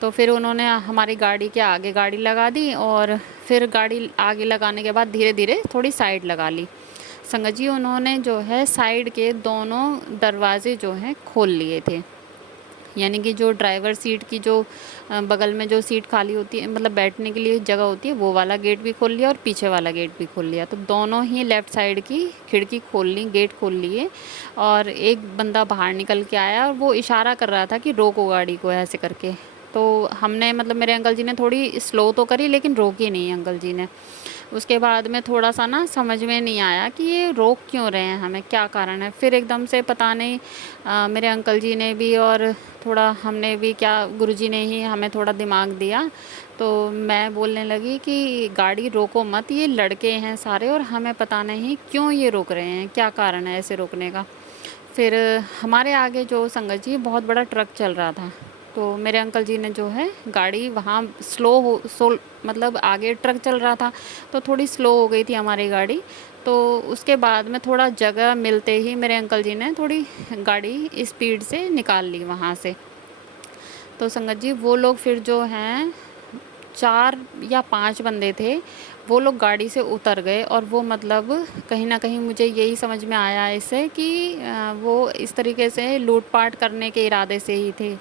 तो फिर उन्होंने हमारी गाड़ी के आगे गाड़ी लगा दी, और फिर गाड़ी आगे लगाने के बाद धीरे धीरे थोड़ी साइड लगा ली। संगत जी उन्होंने जो है साइड के दोनों दरवाजे जो हैं खोल लिए थे, यानी कि जो ड्राइवर सीट की जो बगल में जो सीट खाली होती है, मतलब बैठने के लिए जगह होती है, वो वाला गेट भी खोल लिया और पीछे वाला गेट भी खोल लिया। तो दोनों ही लेफ़्ट साइड की खिड़की खोल ली, गेट खोल लिए, और एक बंदा बाहर निकल के आया और वो इशारा कर रहा था कि रोको गाड़ी को, ऐसे करके। तो हमने मतलब मेरे अंकल जी ने थोड़ी स्लो तो करी, लेकिन रोकी नहीं अंकल जी ने। उसके बाद में थोड़ा-सा ना समझ में नहीं आया कि ये रोक क्यों रहे हैं हमें, क्या कारण है। फिर एकदम से पता नहीं मेरे अंकल जी ने भी और थोड़ा हमने भी क्या गुरुजी ने ही हमें थोड़ा दिमाग दिया। तो मैं बोलने लगी कि गाड़ी रोको मत, ये लड़के हैं सारे और हमें पता नहीं क्यों ये रोक रहे हैं, क्या कारण है ऐसे रोकने का। फिर हमारे आगे जो संगत जी बहुत बड़ा ट्रक चल रहा था, तो मेरे अंकल जी ने जो है गाड़ी वहाँ मतलब आगे ट्रक चल रहा था तो थोड़ी स्लो हो गई थी हमारी गाड़ी। तो उसके बाद में थोड़ा जगह मिलते ही मेरे अंकल जी ने थोड़ी गाड़ी स्पीड से निकाल ली वहाँ से। तो संगत जी वो लोग फिर जो हैं 4 या 5 बंदे थे, वो लोग गाड़ी से उतर गए और वो मतलब कहीं न कहीं मुझे यही समझ में आया इससे कि वो इस तरीके से लूट-पाट करने के इरादे से ही थे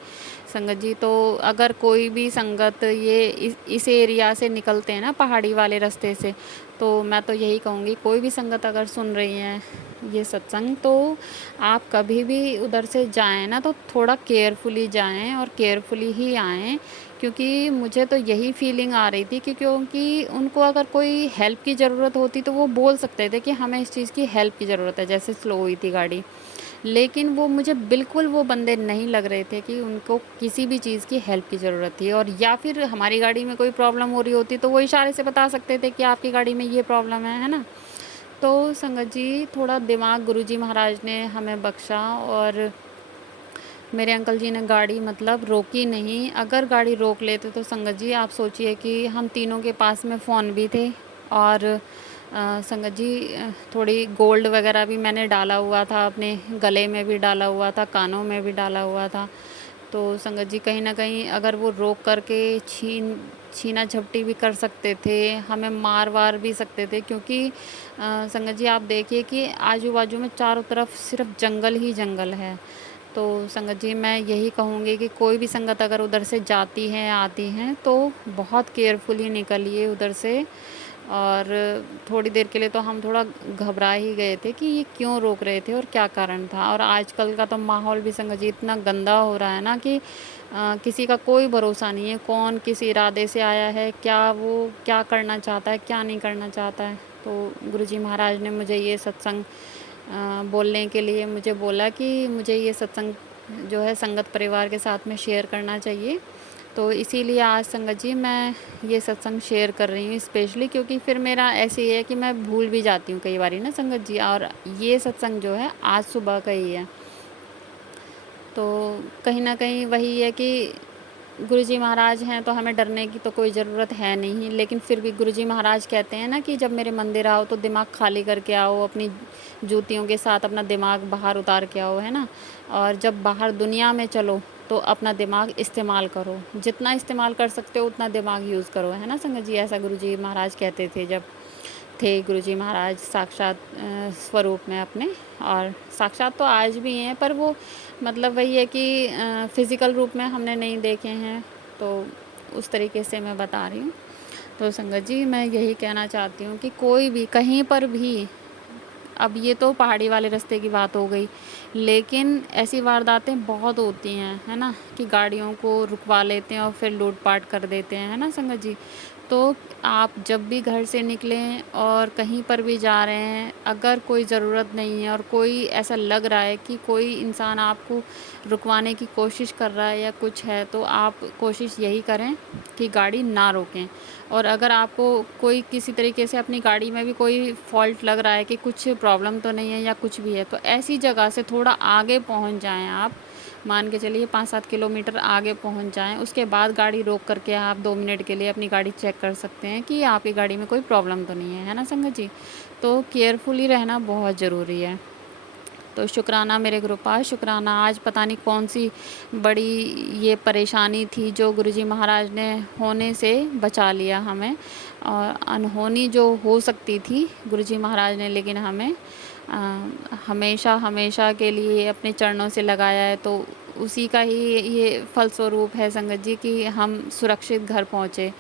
संगत जी। तो अगर कोई भी संगत ये इस एरिया से निकलते हैं ना पहाड़ी वाले रास्ते से, तो मैं तो यही कहूँगी कोई भी संगत अगर सुन रही हैं ये सत्संग, तो आप कभी भी उधर से जाएँ ना तो थोड़ा केयरफुली जाएँ और केयरफुली ही आएँ। क्योंकि मुझे तो यही फीलिंग आ रही थी कि क्योंकि उनको अगर कोई हेल्प की ज़रूरत होती तो वो बोल सकते थे कि हमें इस चीज़ की हेल्प की ज़रूरत है, जैसे स्लो हुई थी गाड़ी। लेकिन वो मुझे बिल्कुल वो बंदे नहीं लग रहे थे कि उनको किसी भी चीज़ की हेल्प की ज़रूरत थी। और या फिर हमारी गाड़ी में कोई प्रॉब्लम हो रही होती तो वो इशारे से बता सकते थे कि आपकी गाड़ी में ये प्रॉब्लम है ना? तो संगत जी थोड़ा दिमाग गुरुजी महाराज ने हमें बख्शा और मेरे अंकल जी ने गाड़ी मतलब रोकी नहीं। अगर गाड़ी रोक लेते तो संगत जी आप सोचिए कि हम तीनों के पास में फ़ोन भी थे और संगत जी थोड़ी गोल्ड वगैरह भी मैंने डाला हुआ था, अपने गले में भी डाला हुआ था, कानों में भी डाला हुआ था। तो संगत जी कहीं न कहीं अगर वो रोक करके छीना झपटी भी कर सकते थे, हमें मार-वार भी सकते थे क्योंकि संगत जी आप देखिए कि आजू-बाजू में चारों तरफ सिर्फ़ जंगल ही जंगल है। तो संगत जी मैं यही कहूँगी कि कोई भी संगत अगर उधर से जाती हैं, आती हैं तो बहुत केयरफुली निकलिए उधर से। और थोड़ी देर के लिए तो हम थोड़ा घबरा ही गए थे कि ये क्यों रोक रहे थे और क्या कारण था। और आजकल का तो माहौल भी संगत जी इतना गंदा हो रहा है ना कि किसी का कोई भरोसा नहीं है, कौन किस इरादे से आया है, क्या वो क्या करना चाहता है, क्या नहीं करना चाहता है। तो गुरुजी महाराज ने मुझे ये सत्संग बोलने के लिए मुझे बोला कि मुझे ये सत्संग जो है संगत परिवार के साथ में शेयर करना चाहिए। तो इसीलिए आज संगत जी मैं ये सत्संग शेयर कर रही हूँ स्पेशली, क्योंकि फिर मेरा ऐसे ही है कि मैं भूल भी जाती हूँ कई बारी ना संगत जी। और ये सत्संग जो है आज सुबह का ही है, तो कहीं न कहीं वही है कि गुरुजी महाराज हैं तो हमें डरने की तो कोई ज़रूरत है नहीं। लेकिन फिर भी गुरुजी महाराज कहते हैं ना कि जब मेरे मंदिर आओ तो दिमाग खाली करके आओ, अपनी जूतियों के साथ अपना दिमाग बाहर उतार के आओ, है ना? और जब बाहर दुनिया में चलो तो अपना दिमाग इस्तेमाल करो, जितना इस्तेमाल कर सकते हो उतना दिमाग यूज़ करो, है ना संगत जी? ऐसा गुरुजी महाराज कहते थे जब थे गुरुजी महाराज साक्षात स्वरूप में अपने। और साक्षात तो आज भी हैं, पर वो मतलब वही है कि फ़िज़िकल रूप में हमने नहीं देखे हैं, तो उस तरीके से मैं बता रही हूँ। तो संगत जी मैं यही कहना चाहती हूँ कि कोई भी कहीं पर भी, अब ये तो पहाड़ी वाले रास्ते की बात हो गई, लेकिन ऐसी वारदातें बहुत होती हैं, है ना? कि गाड़ियों को रुकवा लेते हैं और फिर लूट-पाट कर देते हैं, है ना संगत जी? तो आप जब भी घर से निकलें और कहीं पर भी जा रहे हैं, अगर कोई ज़रूरत नहीं है और कोई ऐसा लग रहा है कि कोई इंसान आपको रुकवाने की कोशिश कर रहा है या कुछ है, तो आप कोशिश यही करें कि गाड़ी ना रोकें। और अगर आपको कोई किसी तरीके से अपनी गाड़ी में भी कोई फ़ॉल्ट लग रहा है कि कुछ प्रॉब्लम तो नहीं है या कुछ भी है, तो ऐसी जगह से थोड़ा आगे पहुंच जाएं आप। मान के चलिए 5-7 किलोमीटर आगे पहुंच जाएं, उसके बाद गाड़ी रोक करके आप 2 मिनट के लिए अपनी गाड़ी चेक कर सकते हैं कि आपकी गाड़ी में कोई प्रॉब्लम तो नहीं है ना संगत जी? तो केयरफुली रहना बहुत ज़रूरी है। तो शुक्राना मेरे गुरु पास, शुक्राना। आज पता नहीं कौन सी बड़ी ये परेशानी थी जो गुरुजी महाराज ने होने से बचा लिया हमें, और अनहोनी जो हो सकती थी गुरुजी महाराज ने लेकिन हमें हमेशा हमेशा के लिए अपने चरणों से लगाया है। तो उसी का ही ये फलस्वरूप है संगत जी कि हम सुरक्षित घर पहुँचे।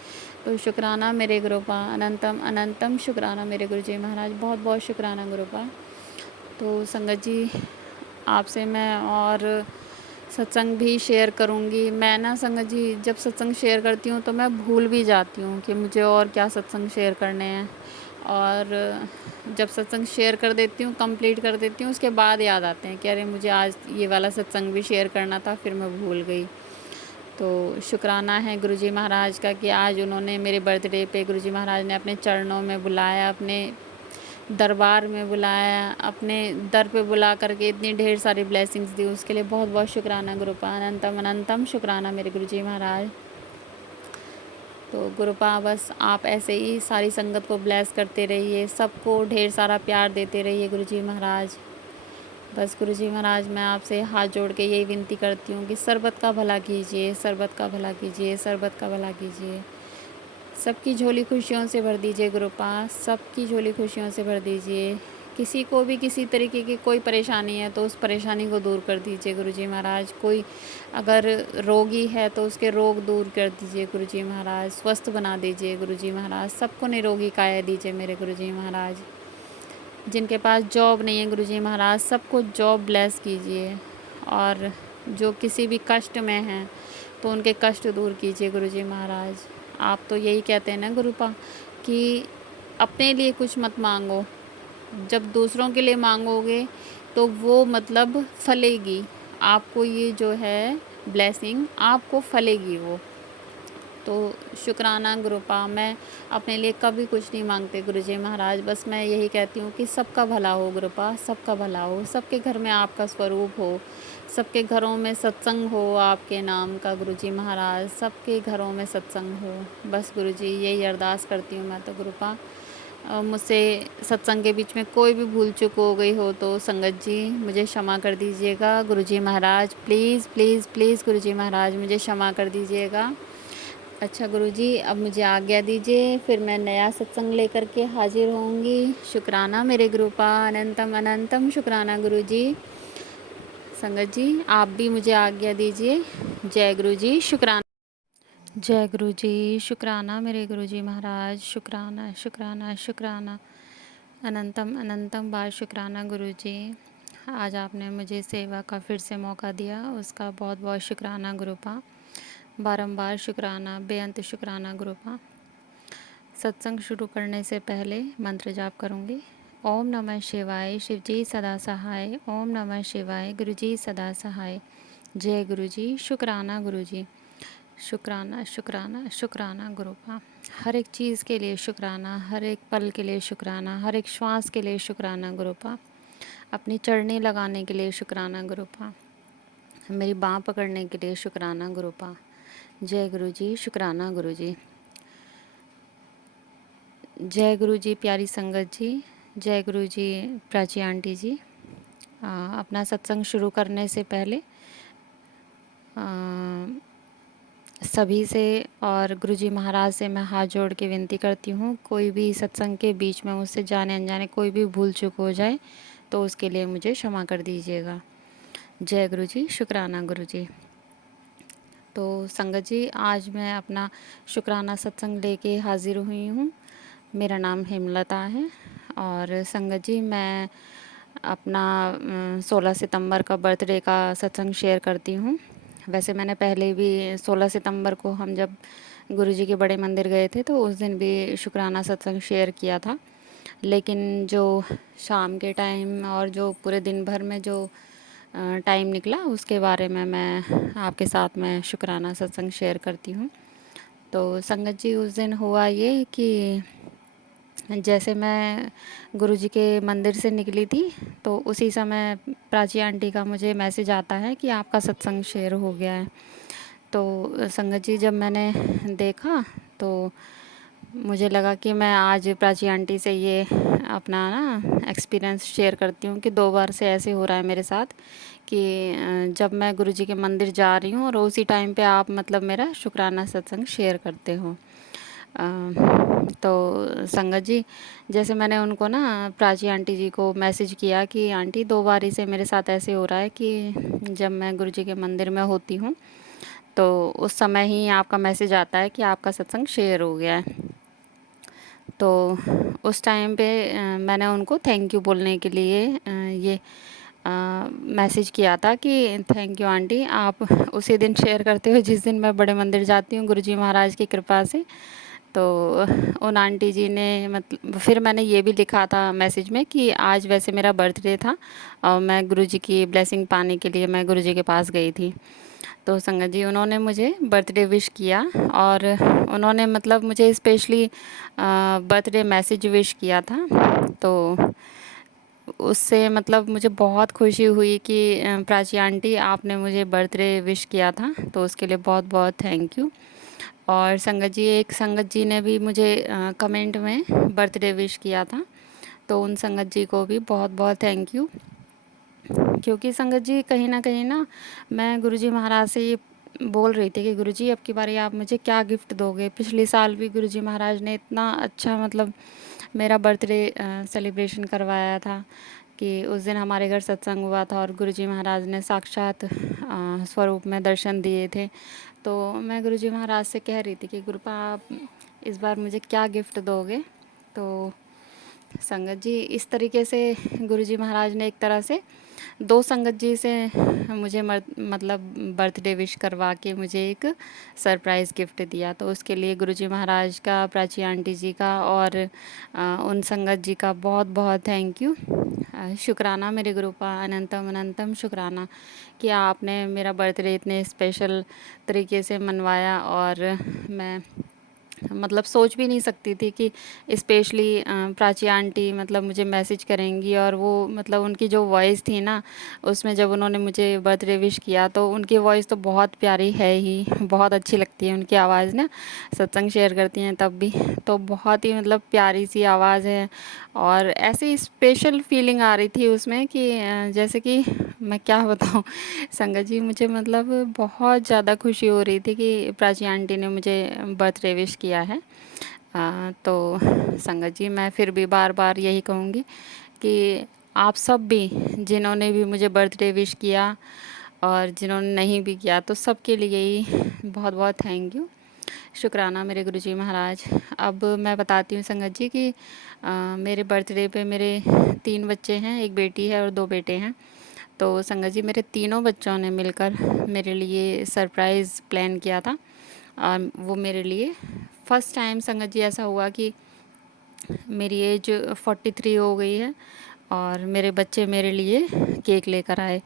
तो शुक्राना मेरे गुरुपा, अनंतम अनंतम शुक्राना मेरे गुरुजी महाराज, बहुत बहुत शुक्राना गुरुपा। तो संगत जी आपसे मैं और सत्संग भी शेयर करूँगी। मैं ना संगत जी जब सत्संग शेयर करती हूँ तो मैं भूल भी जाती हूँ कि मुझे और क्या सत्संग शेयर करने हैं, और जब सत्संग शेयर कर देती हूँ, कंप्लीट कर देती हूँ, उसके बाद याद आते हैं कि अरे मुझे आज ये वाला सत्संग भी शेयर करना था, फिर मैं भूल गई। तो शुक्राना है गुरुजी महाराज का कि आज उन्होंने मेरे बर्थडे पे गुरुजी महाराज ने अपने चरणों में बुलाया, अपने दरबार में बुलाया, अपने दर पे बुला करके इतनी ढेर सारी ब्लेसिंग्स दी। उसके लिए बहुत बहुत शुक्राना गुरुपा, अनंतम अनंतम शुक्राना मेरे गुरुजी महाराज। तो गुरुपा बस आप ऐसे ही सारी संगत को ब्लेस करते रहिए, सबको ढेर सारा प्यार देते रहिए गुरुजी महाराज। बस गुरुजी महाराज मैं आपसे हाथ जोड़ के यही विनती करती हूँ कि सरबत का भला कीजिए, सरबत का भला कीजिए, सरबत का भला कीजिए। सबकी झोली खुशियों से भर दीजिए गुरुपा, सबकी झोली खुशियों से भर दीजिए। किसी को भी किसी तरीके की कोई परेशानी है तो उस परेशानी को दूर कर दीजिए गुरुजी महाराज। कोई अगर रोगी है तो उसके रोग दूर कर दीजिए गुरुजी महाराज, स्वस्थ बना दीजिए गुरुजी महाराज। सबको निरोगी काया दीजिए मेरे गुरुजी महाराज। जिनके पास जॉब नहीं है गुरुजी महाराज, सबको जॉब ब्लेस कीजिए। और जो किसी भी कष्ट में हैं तो उनके कष्ट दूर कीजिए गुरुजी महाराज। आप तो यही कहते हैं ना गुरुपा कि अपने लिए कुछ मत मांगो, जब दूसरों के लिए मांगोगे तो वो मतलब फलेगी आपको, ये जो है ब्लेसिंग आपको फलेगी वो। तो शुक्राना गुरुपा, मैं अपने लिए कभी कुछ नहीं मांगते गुरुजी महाराज, बस मैं यही कहती हूँ कि सबका भला हो गुरुपा, सबका भला हो, सबके घर में आपका स्वरूप हो, सबके घरों में सत्संग हो आपके नाम का गुरुजी महाराज, सबके घरों में सत्संग हो। बस गुरुजी यही अरदास करती हूँ मैं तो गुरुपा। मुझसे सत्संग के बीच में कोई भी भूल चूक हो गई हो तो संगत जी मुझे क्षमा कर दीजिएगा गुरुजी महाराज, प्लीज़ प्लीज़ प्लीज़ गुरुजी महाराज मुझे क्षमा कर दीजिएगा। अच्छा गुरुजी अब मुझे आज्ञा दीजिए, फिर मैं नया सत्संग लेकर के हाजिर होंगी। शुक्राना मेरे गुरुपा, अनंतम अनंतम शुक्राना गुरुजी। संगत जी आप भी मुझे आज्ञा दीजिए। जय गुरुजी, शुक्राना। जय गुरुजी, शुक्राना मेरे गुरुजी महाराज, शुक्राना शुक्राना शुक्राना, अनंतम अनंतम बार शुक्राना गुरुजी। आज आपने मुझे सेवा का फिर से मौका दिया, उसका बहुत बहुत शुक्राना गुरुपा। बारंबार शुक्राना, बेअंत शुक्राना गुरुपा। सत्संग शुरू करने से पहले मंत्र जाप करूँगी। ओम नमः शिवाय, शिवजी सदा सहाय। ओम नमः शिवाय, गुरुजी सदा सहाय। जय गुरुजी, शुक्राना गुरुजी। शुक्राना शुक्राना शुक्राना गुरुपा। हर एक चीज़ के लिए शुक्राना, हर एक पल के लिए शुक्राना, हर एक श्वास के लिए शुक्राना गुरुपा। अपनी चरणी लगाने के लिए शुक्राना गुरुपा, मेरी बाँह पकड़ने के लिए शुक्राना गुरुपा। जय गुरुजी, शुक्राना गुरुजी। जय गुरुजी प्यारी संगत जी, जय गुरुजी प्राची आंटी जी। अपना सत्संग शुरू करने से पहले सभी से और गुरुजी महाराज से मैं हाथ जोड़ के विनती करती हूँ, कोई भी सत्संग के बीच में मुझसे जाने अनजाने कोई भी भूल चूक हो जाए तो उसके लिए मुझे क्षमा कर दीजिएगा। जय गुरुजी, शुक्राना गुरुजी। तो संगत जी आज मैं अपना शुक्राना सत्संग लेके हाजिर हुई हूँ। मेरा नाम हेमलता है और संगत जी मैं अपना 16 सितंबर का बर्थडे का सत्संग शेयर करती हूँ। वैसे मैंने पहले भी 16 सितंबर को हम जब गुरुजी के बड़े मंदिर गए थे तो उस दिन भी शुक्राना सत्संग शेयर किया था, लेकिन जो शाम के टाइम और जो पूरे दिन भर में जो टाइम निकला उसके बारे में मैं आपके साथ में शुक्राना सत्संग शेयर करती हूँ। तो संगत जी उस दिन हुआ ये कि जैसे मैं गुरुजी के मंदिर से निकली थी तो उसी समय प्राची आंटी का मुझे मैसेज आता है कि आपका सत्संग शेयर हो गया है। तो संगत जी जब मैंने देखा तो मुझे लगा कि मैं आज प्राची आंटी से ये अपना ना एक्सपीरियंस शेयर करती हूँ कि 2 बार से ऐसे हो रहा है मेरे साथ कि जब मैं गुरुजी के मंदिर जा रही हूँ और उसी टाइम पे आप मतलब मेरा शुक्राना सत्संग शेयर करते हो। तो संगत जी जैसे मैंने उनको ना प्राची आंटी जी को मैसेज किया कि आंटी 2 बारी से मेरे साथ ऐसे हो रहा है कि जब मैं गुरुजी के मंदिर में होती हूँ तो उस समय ही आपका मैसेज आता है कि आपका सत्संग शेयर हो गया है। तो उस टाइम पे मैंने उनको थैंक यू बोलने के लिए ये मैसेज किया था कि थैंक यू आंटी, आप उसी दिन शेयर करते हो जिस दिन मैं बड़े मंदिर जाती हूँ गुरुजी महाराज की कृपा से। तो उन आंटी जी ने मतलब फिर मैंने ये भी लिखा था मैसेज में कि आज वैसे मेरा बर्थडे था और मैं गुरुजी की ब्लेसिंग पाने के लिए मैं गुरुजी के पास गई थी। तो संगत जी उन्होंने मुझे बर्थडे विश किया और उन्होंने मतलब मुझे स्पेशली बर्थडे मैसेज विश किया था। तो उससे मतलब मुझे बहुत खुशी हुई कि प्राची आंटी आपने मुझे बर्थडे विश किया था, तो उसके लिए बहुत बहुत थैंक यू। और संगत जी, एक संगत जी ने भी मुझे कमेंट में बर्थडे विश किया था, तो उन संगत जी को भी बहुत बहुत थैंक यू। क्योंकि संगत जी कहीं न कहीं ना मैं गुरुजी महाराज से ये बोल रही थी कि गुरुजी अब की बारी आप मुझे क्या गिफ्ट दोगे? पिछले साल भी गुरुजी महाराज ने इतना अच्छा मतलब मेरा बर्थडे सेलिब्रेशन करवाया था कि उस दिन हमारे घर सत्संग हुआ था और गुरुजी महाराज ने साक्षात स्वरूप में दर्शन दिए थे। तो मैं गुरुजी महाराज से कह रही थी कि गुरुपा आप इस बार मुझे क्या गिफ्ट दोगे? तो संगत जी इस तरीके से गुरुजी महाराज ने एक तरह से 2 संगत जी से मुझे मतलब बर्थडे विश करवा के मुझे एक सरप्राइज़ गिफ्ट दिया। तो उसके लिए गुरुजी महाराज का, प्राची आंटी जी का और उन संगत जी का बहुत बहुत थैंक यू। शुक्राना मेरे गुरुपा, अनंतम अनंतम शुक्राना कि आपने मेरा बर्थडे इतने स्पेशल तरीके से मनवाया। और मैं मतलब सोच भी नहीं सकती थी कि स्पेशली प्राची आंटी मतलब मुझे मैसेज करेंगी। और वो मतलब उनकी जो वॉइस थी ना, उसमें जब उन्होंने मुझे बर्थडे विश किया तो उनकी वॉइस तो बहुत प्यारी है ही, बहुत अच्छी लगती है उनकी आवाज़ ना। सत्संग शेयर करती हैं तब भी तो बहुत ही मतलब प्यारी सी आवाज़ है। और ऐसी स्पेशल फीलिंग आ रही थी उसमें कि जैसे कि मैं क्या बताऊँ संगत जी, मुझे मतलब बहुत ज़्यादा खुशी हो रही थी कि प्राची आंटी ने मुझे बर्थडे विश किया है। तो संगत जी मैं फिर भी बार बार यही कहूँगी कि आप सब भी जिन्होंने भी मुझे बर्थडे विश किया और जिन्होंने नहीं भी किया, तो सबके लिए ही बहुत बहुत थैंक यू, शुक्राना मेरे गुरुजी महाराज। अब मैं बताती हूँ संगत जी कि मेरे बर्थडे पे मेरे 3 बच्चे हैं, 1 बेटी है और 2 बेटे हैं। तो संगत जी मेरे तीनों बच्चों ने मिलकर मेरे लिए सरप्राइज़ प्लान किया था। और वो मेरे लिए फ़र्स्ट टाइम संगत जी ऐसा हुआ कि मेरी एज 43 हो गई है और मेरे बच्चे मेरे लिए केक लेकर आए।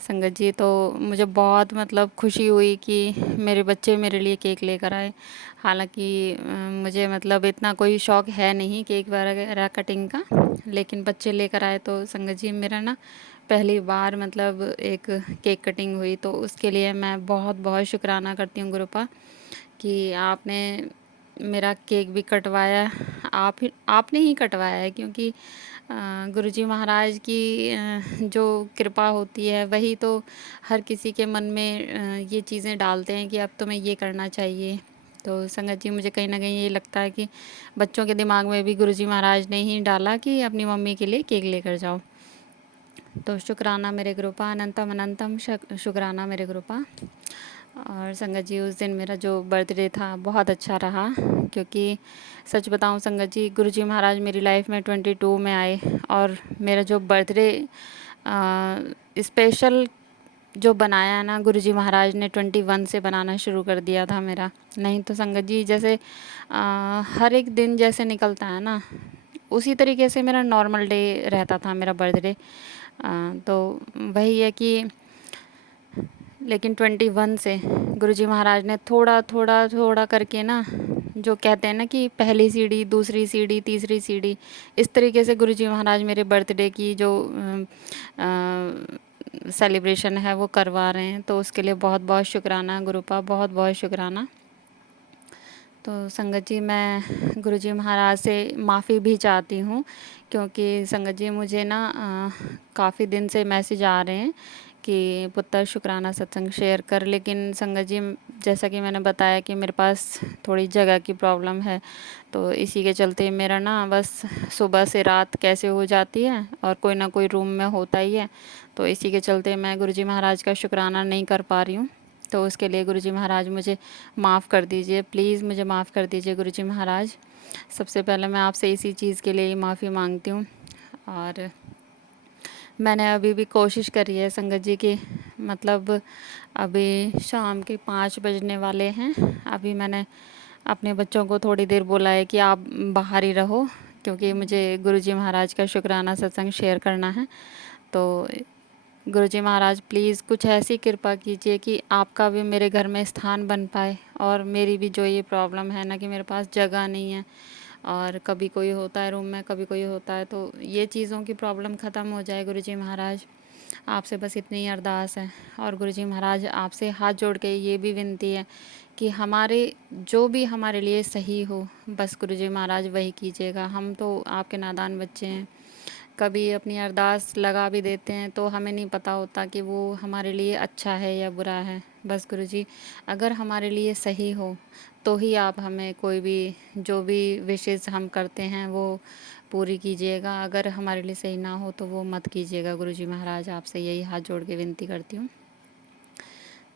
संगत जी तो मुझे बहुत मतलब खुशी हुई कि मेरे बच्चे मेरे लिए केक लेकर आए। हालांकि मुझे मतलब इतना कोई शौक़ है नहीं केक वगैरह कटिंग का, लेकिन बच्चे लेकर आए तो संगत जी मेरा ना पहली बार मतलब एक केक कटिंग हुई। तो उसके लिए मैं बहुत बहुत शुक्राना करती हूँ गुरुपा कि आपने मेरा केक भी कटवाया। आपने ही कटवाया है, क्योंकि गुरुजी महाराज की जो कृपा होती है वही तो हर किसी के मन में ये चीज़ें डालते हैं कि अब तुम्हें ये करना चाहिए। तो संगत जी मुझे कहीं न कहीं ये लगता है कि बच्चों के दिमाग में भी गुरुजी महाराज ने ही डाला कि अपनी मम्मी के लिए केक लेकर जाओ। तो शुक्राना मेरे गुरुपा, अनंतम अनंतम शुक्राना मेरे गुरुपा। और संगत जी उस दिन मेरा जो बर्थडे था बहुत अच्छा रहा, क्योंकि सच बताऊं संगत जी गुरुजी महाराज मेरी लाइफ में 22 में आए और मेरा जो बर्थडे स्पेशल जो बनाया ना गुरुजी महाराज ने 21 से बनाना शुरू कर दिया था मेरा। नहीं तो संगत जी जैसे हर एक दिन जैसे निकलता है ना, उसी तरीके से मेरा नॉर्मल डे रहता था मेरा बर्थडे। तो वही है कि लेकिन 21 से गुरुजी महाराज ने थोड़ा थोड़ा थोड़ा करके ना, जो कहते हैं ना कि पहली सीढ़ी, दूसरी सीढ़ी, तीसरी सीढ़ी, इस तरीके से गुरुजी महाराज मेरे बर्थडे की जो सेलिब्रेशन है वो करवा रहे हैं। तो उसके लिए बहुत बहुत शुक्राना गुरुपा, बहुत बहुत शुक्राना। तो संगत जी मैं गुरुजी महाराज से माफ़ी भी चाहती हूँ, क्योंकि संगत जी मुझे ना काफ़ी दिन से मैसेज आ रहे हैं कि पुत्र शुक्राना सत्संग शेयर कर। लेकिन संगत जी जैसा कि मैंने बताया कि मेरे पास थोड़ी जगह की प्रॉब्लम है, तो इसी के चलते मेरा ना बस सुबह से रात कैसे हो जाती है और कोई ना कोई रूम में होता ही है। तो इसी के चलते मैं गुरुजी महाराज का शुक्राना नहीं कर पा रही हूँ। तो उसके लिए गुरुजी महाराज मुझे माफ़ कर दीजिए, प्लीज़ मुझे माफ़ कर दीजिए गुरुजी महाराज। सबसे पहले मैं आपसे इसी चीज़ के लिए ही माफ़ी मांगती हूँ। और मैंने अभी भी कोशिश करी है संगत जी की, मतलब अभी शाम के 5 बजने वाले हैं। अभी मैंने अपने बच्चों को थोड़ी देर बोला है कि आप बाहर ही रहो, क्योंकि मुझे गुरुजी महाराज का शुक्राना सत्संग शेयर करना है। तो गुरुजी महाराज प्लीज़ कुछ ऐसी कृपा कीजिए कि आपका भी मेरे घर में स्थान बन पाए, और मेरी भी जो ये प्रॉब्लम है ना कि मेरे पास जगह नहीं है, और कभी कोई होता है रूम में, कभी कोई होता है, तो ये चीज़ों की प्रॉब्लम ख़त्म हो जाए। गुरुजी महाराज आपसे बस इतनी ही अरदास है। और गुरुजी महाराज आपसे हाथ जोड़ के ये भी विनती है कि हमारे जो भी हमारे लिए सही हो, बस गुरुजी महाराज वही कीजिएगा। हम तो आपके नादान बच्चे हैं, कभी अपनी अरदास लगा भी देते हैं तो हमें नहीं पता होता कि वो हमारे लिए अच्छा है या बुरा है। बस गुरुजी अगर हमारे लिए सही हो तो ही आप हमें कोई भी जो भी विशेष हम करते हैं वो पूरी कीजिएगा, अगर हमारे लिए सही ना हो तो वो मत कीजिएगा। गुरुजी महाराज आपसे यही हाथ जोड़ के विनती करती हूँ।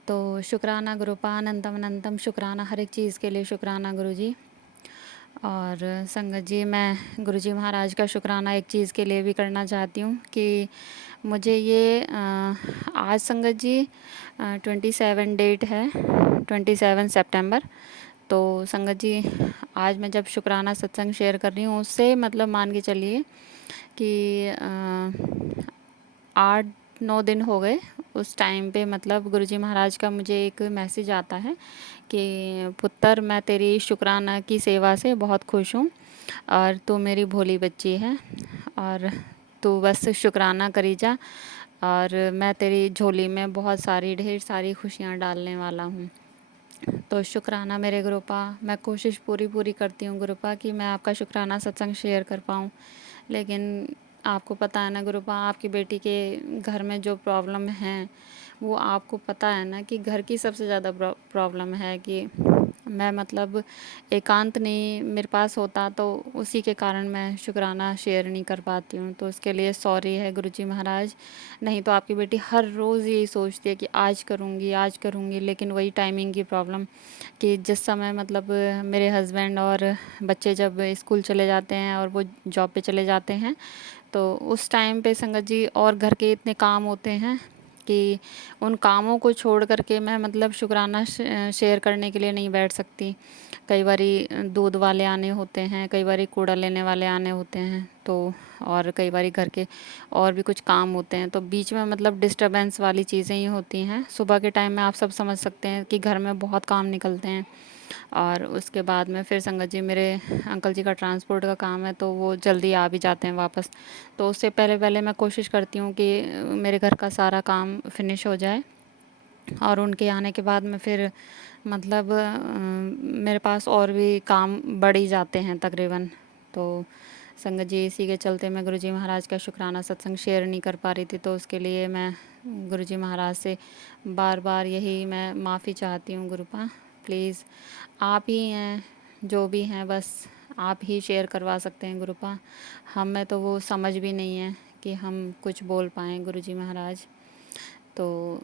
तो शुक्राना गुरुपा, अनंतम अनंतम शुक्राना, हर एक चीज़ के लिए शुक्राना गुरुजी। और संगत जी मैं गुरुजी महाराज का शुक्राना एक चीज़ के लिए भी करना चाहती हूँ कि मुझे ये आज संगत जी 27 डेट है, 27 सितंबर। तो संगत जी आज मैं जब शुक्राना सत्संग शेयर कर रही हूँ उससे मतलब मान के चलिए कि 8-9 दिन हो गए। उस टाइम पे मतलब गुरुजी महाराज का मुझे एक मैसेज आता है कि पुत्र मैं तेरी शुक्राना की सेवा से बहुत खुश हूँ, और तू मेरी भोली बच्ची है, और तू बस शुक्राना करी जा, और मैं तेरी झोली में बहुत सारी ढेर सारी खुशियाँ डालने वाला हूँ। तो शुक्राना मेरे गुरुपा, मैं कोशिश पूरी करती हूँ गुरुपा कि मैं आपका शुक्राना सत्संग शेयर कर पाऊँ, लेकिन आपको पता है ना गुरुपा, आपकी बेटी के घर में जो प्रॉब्लम है वो आपको पता है ना कि घर की सबसे ज़्यादा प्रॉब्लम है कि मैं मतलब एकांत नहीं मेरे पास होता, तो उसी के कारण मैं शुक्राना शेयर नहीं कर पाती हूँ। तो उसके लिए सॉरी है गुरुजी महाराज। नहीं तो आपकी बेटी हर रोज़ यही सोचती है कि आज करूँगी, लेकिन वही टाइमिंग की प्रॉब्लम कि जिस समय मतलब मेरे हस्बैंड और बच्चे जब स्कूल चले जाते हैं और वो जॉब पे चले जाते हैं, तो उस टाइम पे संगत जी और घर के इतने काम होते हैं कि उन कामों को छोड़ करके मैं मतलब शुक्राना शेयर करने के लिए नहीं बैठ सकती। कई बारी दूध वाले आने होते हैं, कई बारी कूड़ा लेने वाले आने होते हैं, तो और कई बारी घर के और भी कुछ काम होते हैं, तो बीच में मतलब डिस्टर्बेंस वाली चीज़ें ही होती हैं। सुबह के टाइम में आप सब समझ सकते हैं कि घर में बहुत काम निकलते हैं, और उसके बाद में फिर संगत जी मेरे अंकल जी का ट्रांसपोर्ट का काम है, तो वो जल्दी आ भी जाते हैं वापस। तो उससे पहले मैं कोशिश करती हूँ कि मेरे घर का सारा काम फिनिश हो जाए, और उनके आने के बाद में फिर मतलब मेरे पास और भी काम बढ़ ही जाते हैं तकरीबन। तो संगत जी इसी के चलते मैं गुरुजी महाराज का शुक्राना सत्संग शेयर नहीं कर पा रही थी, तो उसके लिए मैं गुरुजी महाराज से बार यही मैं माफ़ी चाहती हूँ। गुरुपा प्लीज़ आप ही हैं जो भी हैं, बस आप ही शेयर करवा सकते हैं गुरुपा। हमें तो वो समझ भी नहीं है कि हम कुछ बोल पाएँ गुरुजी महाराज। तो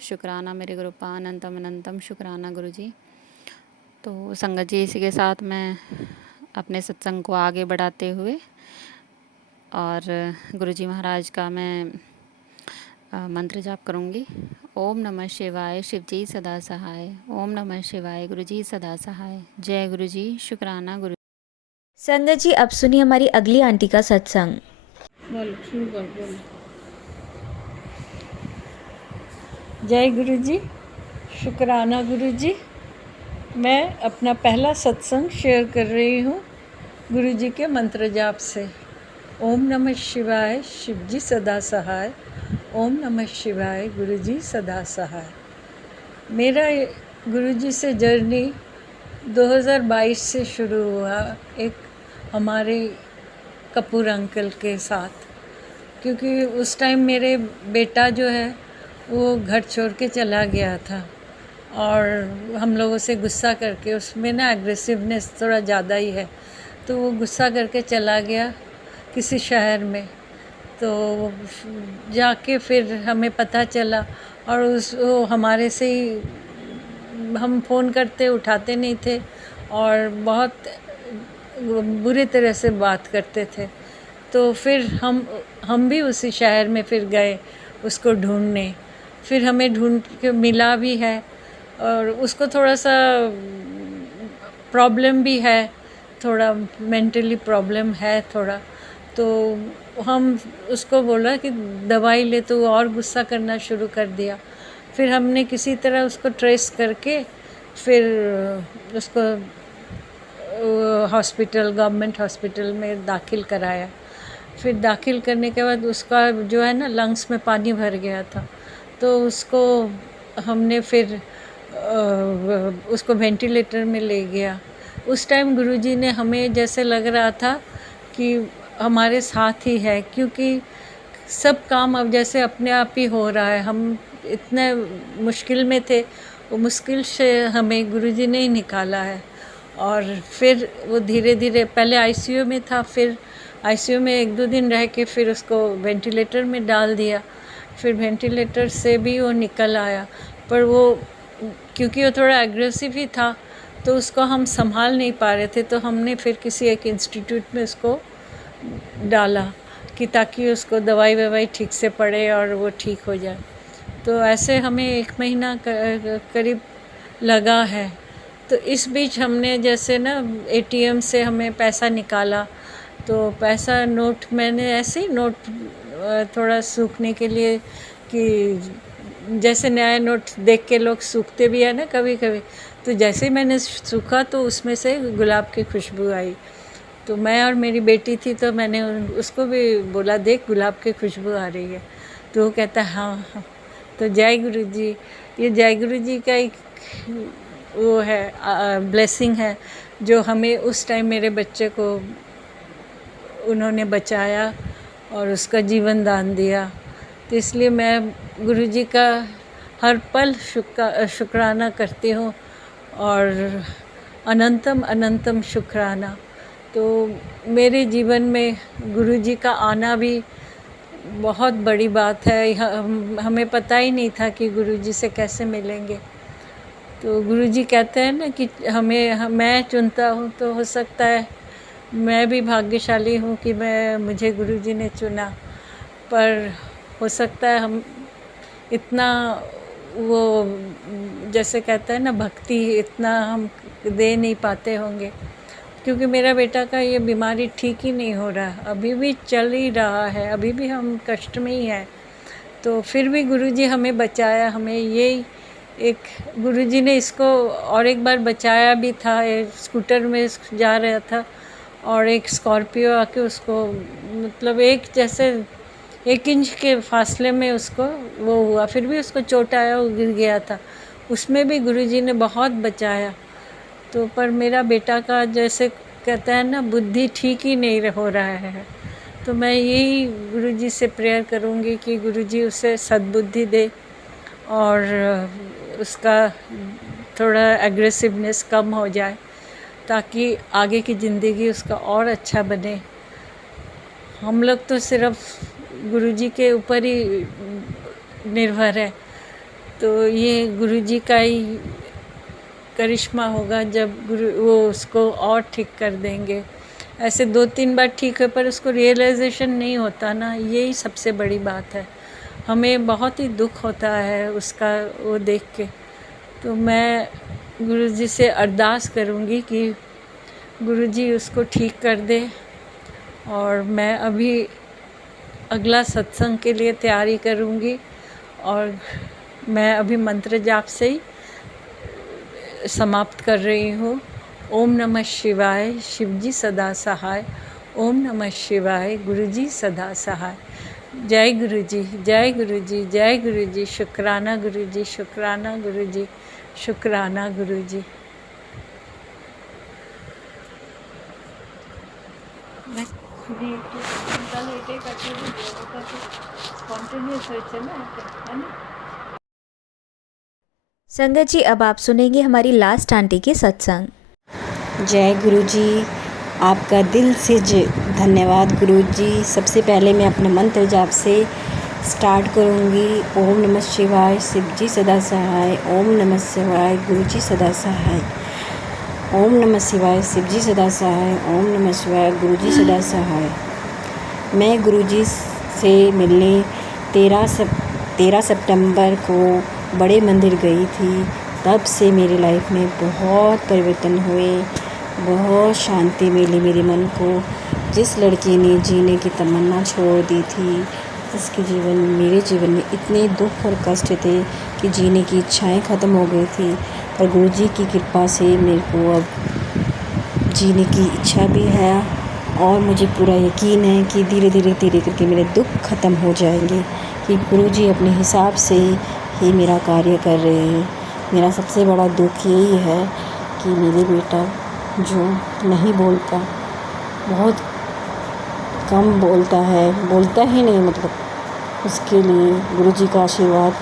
शुक्राना मेरे गुरुपा, अनंतम अनंतम शुक्राना गुरुजी। तो संगत जी इसी के साथ मैं अपने सत्संग को आगे बढ़ाते हुए और गुरुजी महाराज का मैं मंत्र जाप करूँगी। ओम नमः शिवाय, शिवजी सदा सहाय। ओम नमः शिवाय, गुरुजी सदा सहाय। जय गुरुजी, शुक्राना गुरु। संगत जी अब सुनिए हमारी अगली आंटी का सत्संग। जय गुरु जी, शुक्राना गुरु जी। मैं अपना पहला सत्संग शेयर कर रही हूँ गुरु जी के मंत्र जाप से। ओम नमः शिवाय, शिवजी सदा सहाय। ओम नमः शिवाय, गुरु जी सदा सहाय। मेरा गुरु जी से जर्नी 2022 से शुरू हुआ, एक हमारे कपूर अंकल के साथ, क्योंकि उस टाइम मेरे बेटा जो है वो घर छोड़ के चला गया था, और हम लोगों से गुस्सा करके, उसमें ना एग्रेसिवनेस थोड़ा ज़्यादा ही है, तो वो गुस्सा करके चला गया किसी शहर में। तो जाके फिर हमें पता चला, और वो हमारे से ही, हम फ़ोन करते उठाते नहीं थे, और बहुत बुरी तरह से बात करते थे। तो फिर हम भी उसी शहर में फिर गए उसको ढूंढने। फिर हमें ढूंढ के मिला भी है, और उसको थोड़ा सा प्रॉब्लम भी है, थोड़ा मेंटली प्रॉब्लम है थोड़ा। तो हम उसको बोला कि दवाई ले, तो वो और गुस्सा करना शुरू कर दिया। फिर हमने किसी तरह उसको ट्रेस करके फिर उसको हॉस्पिटल, गवर्नमेंट हॉस्पिटल में दाखिल कराया। फिर दाखिल करने के बाद उसका जो है ना लंग्स में पानी भर गया था, तो उसको हमने फिर उसको वेंटिलेटर में ले गया। उस टाइम गुरुजी ने हमें जैसे लग रहा था कि हमारे साथ ही है, क्योंकि सब काम अब जैसे अपने आप ही हो रहा है। हम इतने मुश्किल में थे, वो मुश्किल से हमें गुरुजी ने ही निकाला है। और फिर वो धीरे धीरे पहले आईसीयू में था, फिर आईसीयू में 1-2 दिन रह के फिर उसको वेंटिलेटर में डाल दिया। फिर वेंटिलेटर से भी वो निकल आया, पर वो क्योंकि वो थोड़ा एग्रेसिव ही था, तो उसको हम संभाल नहीं पा रहे थे। तो हमने फिर किसी एक इंस्टीट्यूट में उसको डाला कि ताकि उसको दवाई ववाई ठीक से पड़े और वो ठीक हो जाए। तो ऐसे हमें 1 महीना करीब लगा है। तो इस बीच हमने जैसे ना एटीएम से हमें पैसा निकाला, तो पैसा नोट मैंने ऐसे ही नोट थोड़ा सूखने के लिए, कि जैसे नया नोट देख के लोग सूखते भी है ना कभी कभी, तो जैसे ही मैंने सूखा तो उसमें से गुलाब की खुशबू आई। तो मैं और मेरी बेटी थी, तो मैंने उसको भी बोला, देख गुलाब की खुशबू आ रही है। तो वो कहता हाँ हाँ। तो जय गुरु जी, ये जय गुरु जी का एक वो है ब्लेसिंग है, जो हमें उस टाइम मेरे बच्चे को उन्होंने बचाया और उसका जीवन दान दिया। तो इसलिए मैं गुरु जी का हर पल शुक्राना करती हूँ, और अनंतम अनंतम शुक्राना। तो मेरे जीवन में गुरु जी का आना भी बहुत बड़ी बात है। हमें पता ही नहीं था कि गुरु जी से कैसे मिलेंगे। तो गुरु जी कहते हैं ना कि मैं चुनता हूँ, तो हो सकता है मैं भी भाग्यशाली हूँ कि मुझे गुरु जी ने चुना। पर हो सकता है हम इतना वो जैसे कहते हैं ना भक्ति इतना हम दे नहीं पाते होंगे, क्योंकि मेरा बेटा का ये बीमारी ठीक ही नहीं हो रहा, अभी भी चल ही रहा है, अभी भी हम कष्ट में ही हैं। तो फिर भी गुरुजी हमें बचाया। हमें यही एक गुरुजी ने इसको और एक बार बचाया भी था। स्कूटर में जा रहा था और एक स्कॉर्पियो आके उसको मतलब जैसे 1 इंच के फासले में उसको वो हुआ, फिर भी उसको चोट आया, वो गिर गया था। उसमें भी गुरुजी ने बहुत बचाया। तो पर मेरा बेटा का जैसे कहते हैं ना बुद्धि ठीक ही नहीं हो रहा है। तो मैं यही गुरुजी से प्रेयर करूँगी कि गुरुजी उसे सद्बुद्धि दे और उसका थोड़ा एग्रेसिवनेस कम हो जाए, ताकि आगे की ज़िंदगी उसका और अच्छा बने। हम लोग तो सिर्फ गुरुजी के ऊपर ही निर्भर है, तो ये गुरुजी का ही करिश्मा होगा जब वो उसको और ठीक कर देंगे। ऐसे 2-3 बार ठीक है, पर उसको रियलाइजेशन नहीं होता ना, यही सबसे बड़ी बात है। हमें बहुत ही दुख होता है उसका वो देख के। तो मैं गुरुजी से अरदास करूँगी कि गुरुजी उसको ठीक कर दे। और मैं अभी अगला सत्संग के लिए तैयारी करूँगी, और मैं अभी मंत्र जाप से ही समाप्त कर रही हूँ। ओम नमः शिवाय, शिवजी सदा सहाय। ओम नमः शिवाय, गुरुजी सदा सहाय। जय गुरुजी, जय गुरुजी, जय गुरुजी। शुक्राना गुरुजी, शुक्राना गुरुजी, शुक्राना गुरुजी। संगत जी, अब आप सुनेंगे हमारी लास्ट आंटी के सत्संग। जय गुरु जी, आपका दिल से धन्यवाद गुरु जी। सबसे पहले मैं अपने मंत्र जाप से स्टार्ट करूँगी। ओम नमः शिवाय, शिवजी सदा सहाय। ओम नमः शिवाय, गुरु जी सदा सहाय। ओम नमः शिवाय, शिवजी सदा सहाय। ओम नमः शिवाय, गुरु जी सदा सहाय। मैं गुरुजी से मिलने 13 सितंबर को बड़े मंदिर गई थी। तब से मेरी लाइफ में बहुत परिवर्तन हुए, बहुत शांति मिली मेरे मन को। जिस लड़की ने जीने की तमन्ना छोड़ दी थी, जिसके जीवन में, मेरे जीवन में इतने दुख और कष्ट थे कि जीने की इच्छाएं ख़त्म हो गई थी, पर गुरुजी की कृपा से मेरे को अब जीने की इच्छा भी है और मुझे पूरा यकीन है कि धीरे धीरे करके मेरे दुख ख़त्म हो जाएंगे, कि गुरुजी अपने हिसाब से ही मेरा कार्य कर रहे हैं। मेरा सबसे बड़ा दुख यही है कि मेरे बेटा जो नहीं बोलता, बहुत कम बोलता है, बोलता ही नहीं, मतलब उसके लिए गुरुजी का आशीर्वाद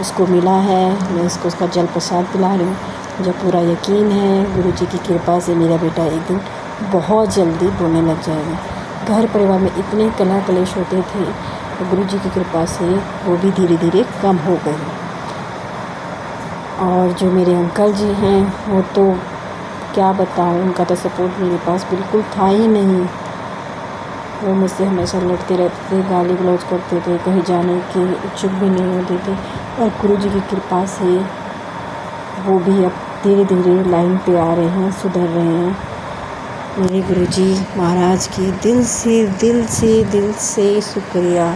उसको मिला है। मैं उसको उसका जल प्रसाद पिला रही हूँ। मुझे पूरा यकीन है गुरुजी की कृपा से मेरा बेटा एक दिन बहुत जल्दी बोलने लग जाएगा। घर परिवार में इतने कलह कलेश होते थे, तो गुरुजी की कृपा से वो भी धीरे धीरे कम हो गए। और जो मेरे अंकल जी हैं, वो तो क्या बताऊँ, उनका तो सपोर्ट मेरे पास बिल्कुल था ही नहीं। वो मुझसे हमेशा लड़ते रहते थे, गाली गलौज करते थे, कहीं जाने के इच्छुक भी नहीं होते थे। और गुरुजी की कृपा से वो भी अब धीरे धीरे लाइन पे आ रहे हैं, सुधर रहे हैं। मेरे गुरुजी महाराज की दिल से शुक्रिया।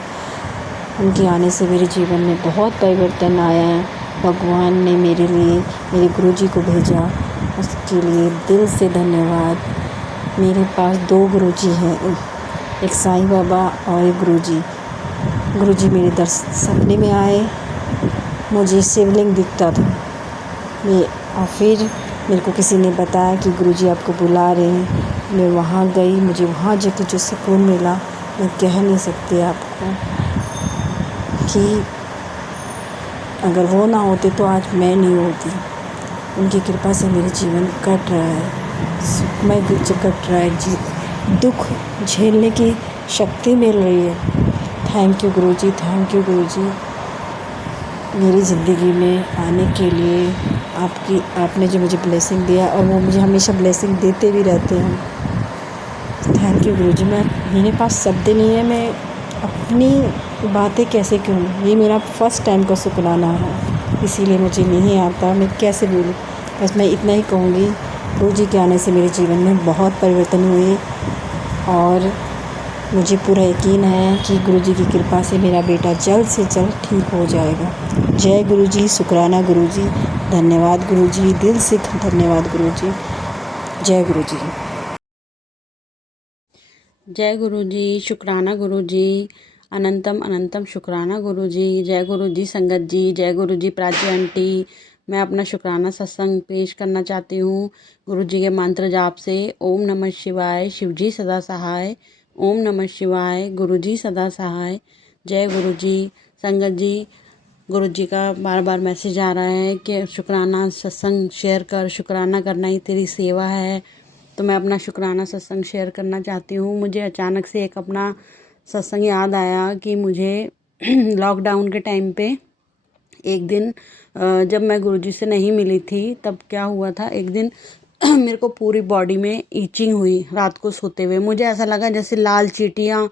उनके आने से मेरे जीवन में बहुत परिवर्तन आया है। भगवान ने मेरे लिए मेरे गुरुजी को भेजा, उसके लिए दिल से धन्यवाद। मेरे पास 2 गुरुजी हैं, एक साईं बाबा और एक गुरुजी। गुरुजी मेरे सपने में आए, मुझे शिवलिंग दिखता था और फिर मेरे को किसी ने बताया कि गुरुजी आपको बुला रहे हैं। मैं वहाँ गई, मुझे वहाँ जाके जो सुकून मिला मैं कह नहीं सकती आपको, कि अगर वो ना होते तो आज मैं नहीं होती। उनकी कृपा से मेरे जीवन कट रहा है, सुखमय कट रहा है, दुख झेलने की शक्ति मिल रही है। Thank you Guruji, thank you Guruji, मेरी ज़िंदगी में आने के लिए आपने जो मुझे ब्लेसिंग दिया, और वो मुझे हमेशा ब्लेसिंग देते भी रहते हैं। थैंक यू गुरुजी। मेरे पास शब्द नहीं है, मैं अपनी बातें कैसे कहूँ। ये मेरा फर्स्ट टाइम का शुक्राना है, इसीलिए मुझे नहीं आता मैं कैसे बोलूँ। बस मैं इतना ही कहूँगी, गुरुजी के आने से मेरे जीवन में बहुत परिवर्तन हुए और मुझे पूरा यकीन है कि गुरुजी की कृपा से मेरा बेटा जल्द से जल्द ठीक हो जाएगा। जय गुरुजी, शुक्राना गुरुजी, धन्यवाद गुरुजी, दिल से धन्यवाद गुरुजी। जय गुरुजी। जय गुरुजी, शुक्राना गुरुजी, अनंतम अनंतम शुक्राना गुरुजी। जय गुरुजी संगत जी, जय गुरुजी प्राची आंटी। मैं अपना शुक्राना सत्संग पेश करना चाहती हूँ गुरुजी के मंत्र जाप से। ओम नमः शिवाय, शिवजी सदा सहाय। ओम नमः शिवाय, गुरुजी सदा सहाय। जय गुरुजी संगत जी। गुरुजी का बार बार मैसेज आ रहा है कि शुक्राना सत्संग शेयर कर, शुक्राना करना ही तेरी सेवा है। तो मैं अपना शुक्राना सत्संग शेयर करना चाहती हूँ। मुझे अचानक से एक अपना सत्संग याद आया कि मुझे लॉकडाउन के टाइम पे एक दिन जब मैं गुरुजी से नहीं मिली थी, तब क्या हुआ था, एक दिन मेरे को पूरी बॉडी में ईचिंग हुई रात को सोते हुए। मुझे ऐसा लगा जैसे लाल चींटियाँ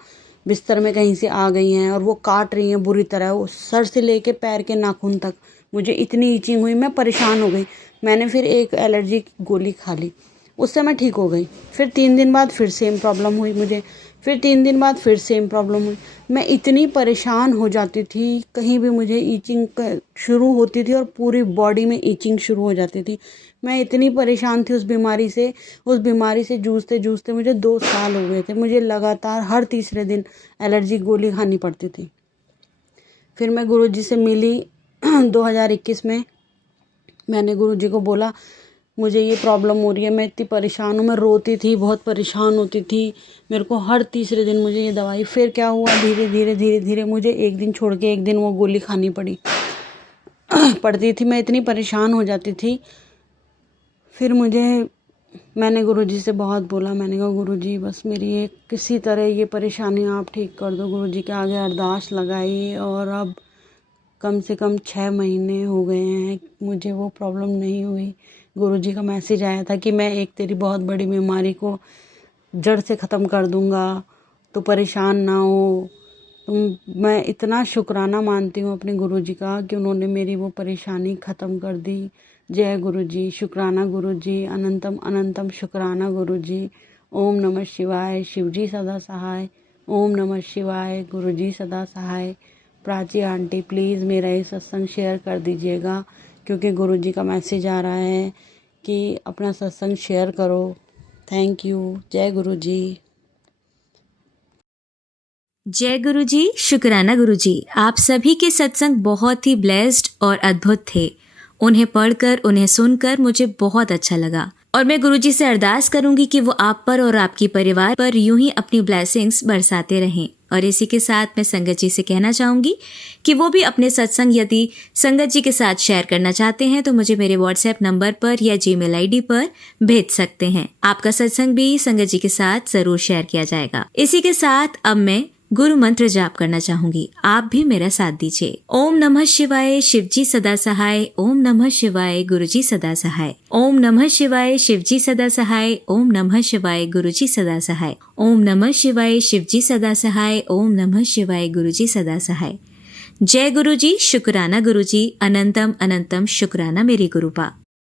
बिस्तर में कहीं से आ गई हैं और वो काट रही हैं बुरी तरह, वो सर से लेके पैर के नाखून तक। मुझे इतनी ईचिंग हुई, मैं परेशान हो गई। मैंने फिर एक एलर्जी की गोली खा ली, उससे मैं ठीक हो गई। फिर 3 दिन बाद फिर सेम प्रॉब्लम हुई मुझे, फिर 3 दिन बाद फिर सेम प्रॉब्लम हुई। मैं इतनी परेशान हो जाती थी, कहीं भी मुझे ईचिंग शुरू होती थी और पूरी बॉडी में ईचिंग शुरू हो जाती थी। मैं इतनी परेशान थी उस बीमारी से जूझते जूझते मुझे 2 साल हो गए थे। मुझे लगातार हर तीसरे दिन एलर्जी गोली खानी पड़ती थी। फिर मैं गुरुजी से मिली 2021 में। मैंने गुरुजी को बोला मुझे ये प्रॉब्लम हो रही है, मैं इतनी परेशान हूँ। मैं रोती थी, बहुत परेशान होती थी, मेरे को हर तीसरे दिन मुझे ये दवाई। फिर क्या हुआ, धीरे धीरे मुझे एक दिन छोड़ के एक दिन वो गोली खानी पड़ती थी। मैं इतनी परेशान हो जाती थी। फिर मैंने गुरुजी से बहुत बोला। मैंने कहा गुरुजी बस मेरी ये किसी तरह ये परेशानी आप ठीक कर दो। गुरुजी के आगे अरदास लगाई और अब कम से कम 6 महीने हो गए हैं, मुझे वो प्रॉब्लम नहीं हुई। गुरुजी का मैसेज आया था कि मैं एक तेरी बहुत बड़ी बीमारी को जड़ से ख़त्म कर दूंगा। तो परेशान ना हो। तो मैं इतना शुक्राना मानती हूँ अपने गुरुजी का कि उन्होंने मेरी वो परेशानी ख़त्म कर दी। जय गुरुजी, शुक्राना गुरुजी, अनंतम अनंतम शुक्राना गुरुजी। ओम नमः शिवाय, शिवजी सदा सहाय। ओम नमः शिवाय, गुरुजी सदा सहाय। प्राची आंटी प्लीज़ मेरा ये सत्संग शेयर कर दीजिएगा, क्योंकि गुरुजी का मैसेज आ रहा है कि अपना सत्संग शेयर करो। Thank you. जय गुरुजी। जय गुरुजी, शुक्राना गुरुजी। आप सभी के सत्संग बहुत ही ब्लेस्ड और अद्भुत थे। उन्हें पढ़कर, उन्हें सुनकर मुझे बहुत अच्छा लगा और मैं गुरुजी से अरदास करूंगी कि वो आप पर और आपकी परिवार पर यूं ही अपनी ब्लेसिंग्स बरसाते रहें। और इसी के साथ मैं संगत जी से कहना चाहूंगी कि वो भी अपने सत्संग यदि संगत जी के साथ शेयर करना चाहते हैं तो मुझे मेरे व्हाट्सएप नंबर पर या जीमेल आईडी पर भेज सकते हैं। आपका सत्संग भी संगत जी के साथ जरूर शेयर किया जाएगा। इसी के साथ अब मैं गुरु मंत्र जाप करना चाहूंगी, आप भी मेरा साथ दीजिए। ओम नमः शिवाय, शिवजी सदा सहाय। ओम नमः शिवाय, गुरुजी सदा सहाय। ओम नमः शिवाय, शिवजी सदा सहाय। ओम नमः शिवाय, गुरुजी सदा सहाय। ओम नमः शिवाय, शिवजी सदा सहाय। ओम नमः शिवाय, गुरुजी सदा सहाय। जय गुरुजी, शुक्राना गुरुजी, अनंतम अनंतम शुक्राना मेरे गुरुपा।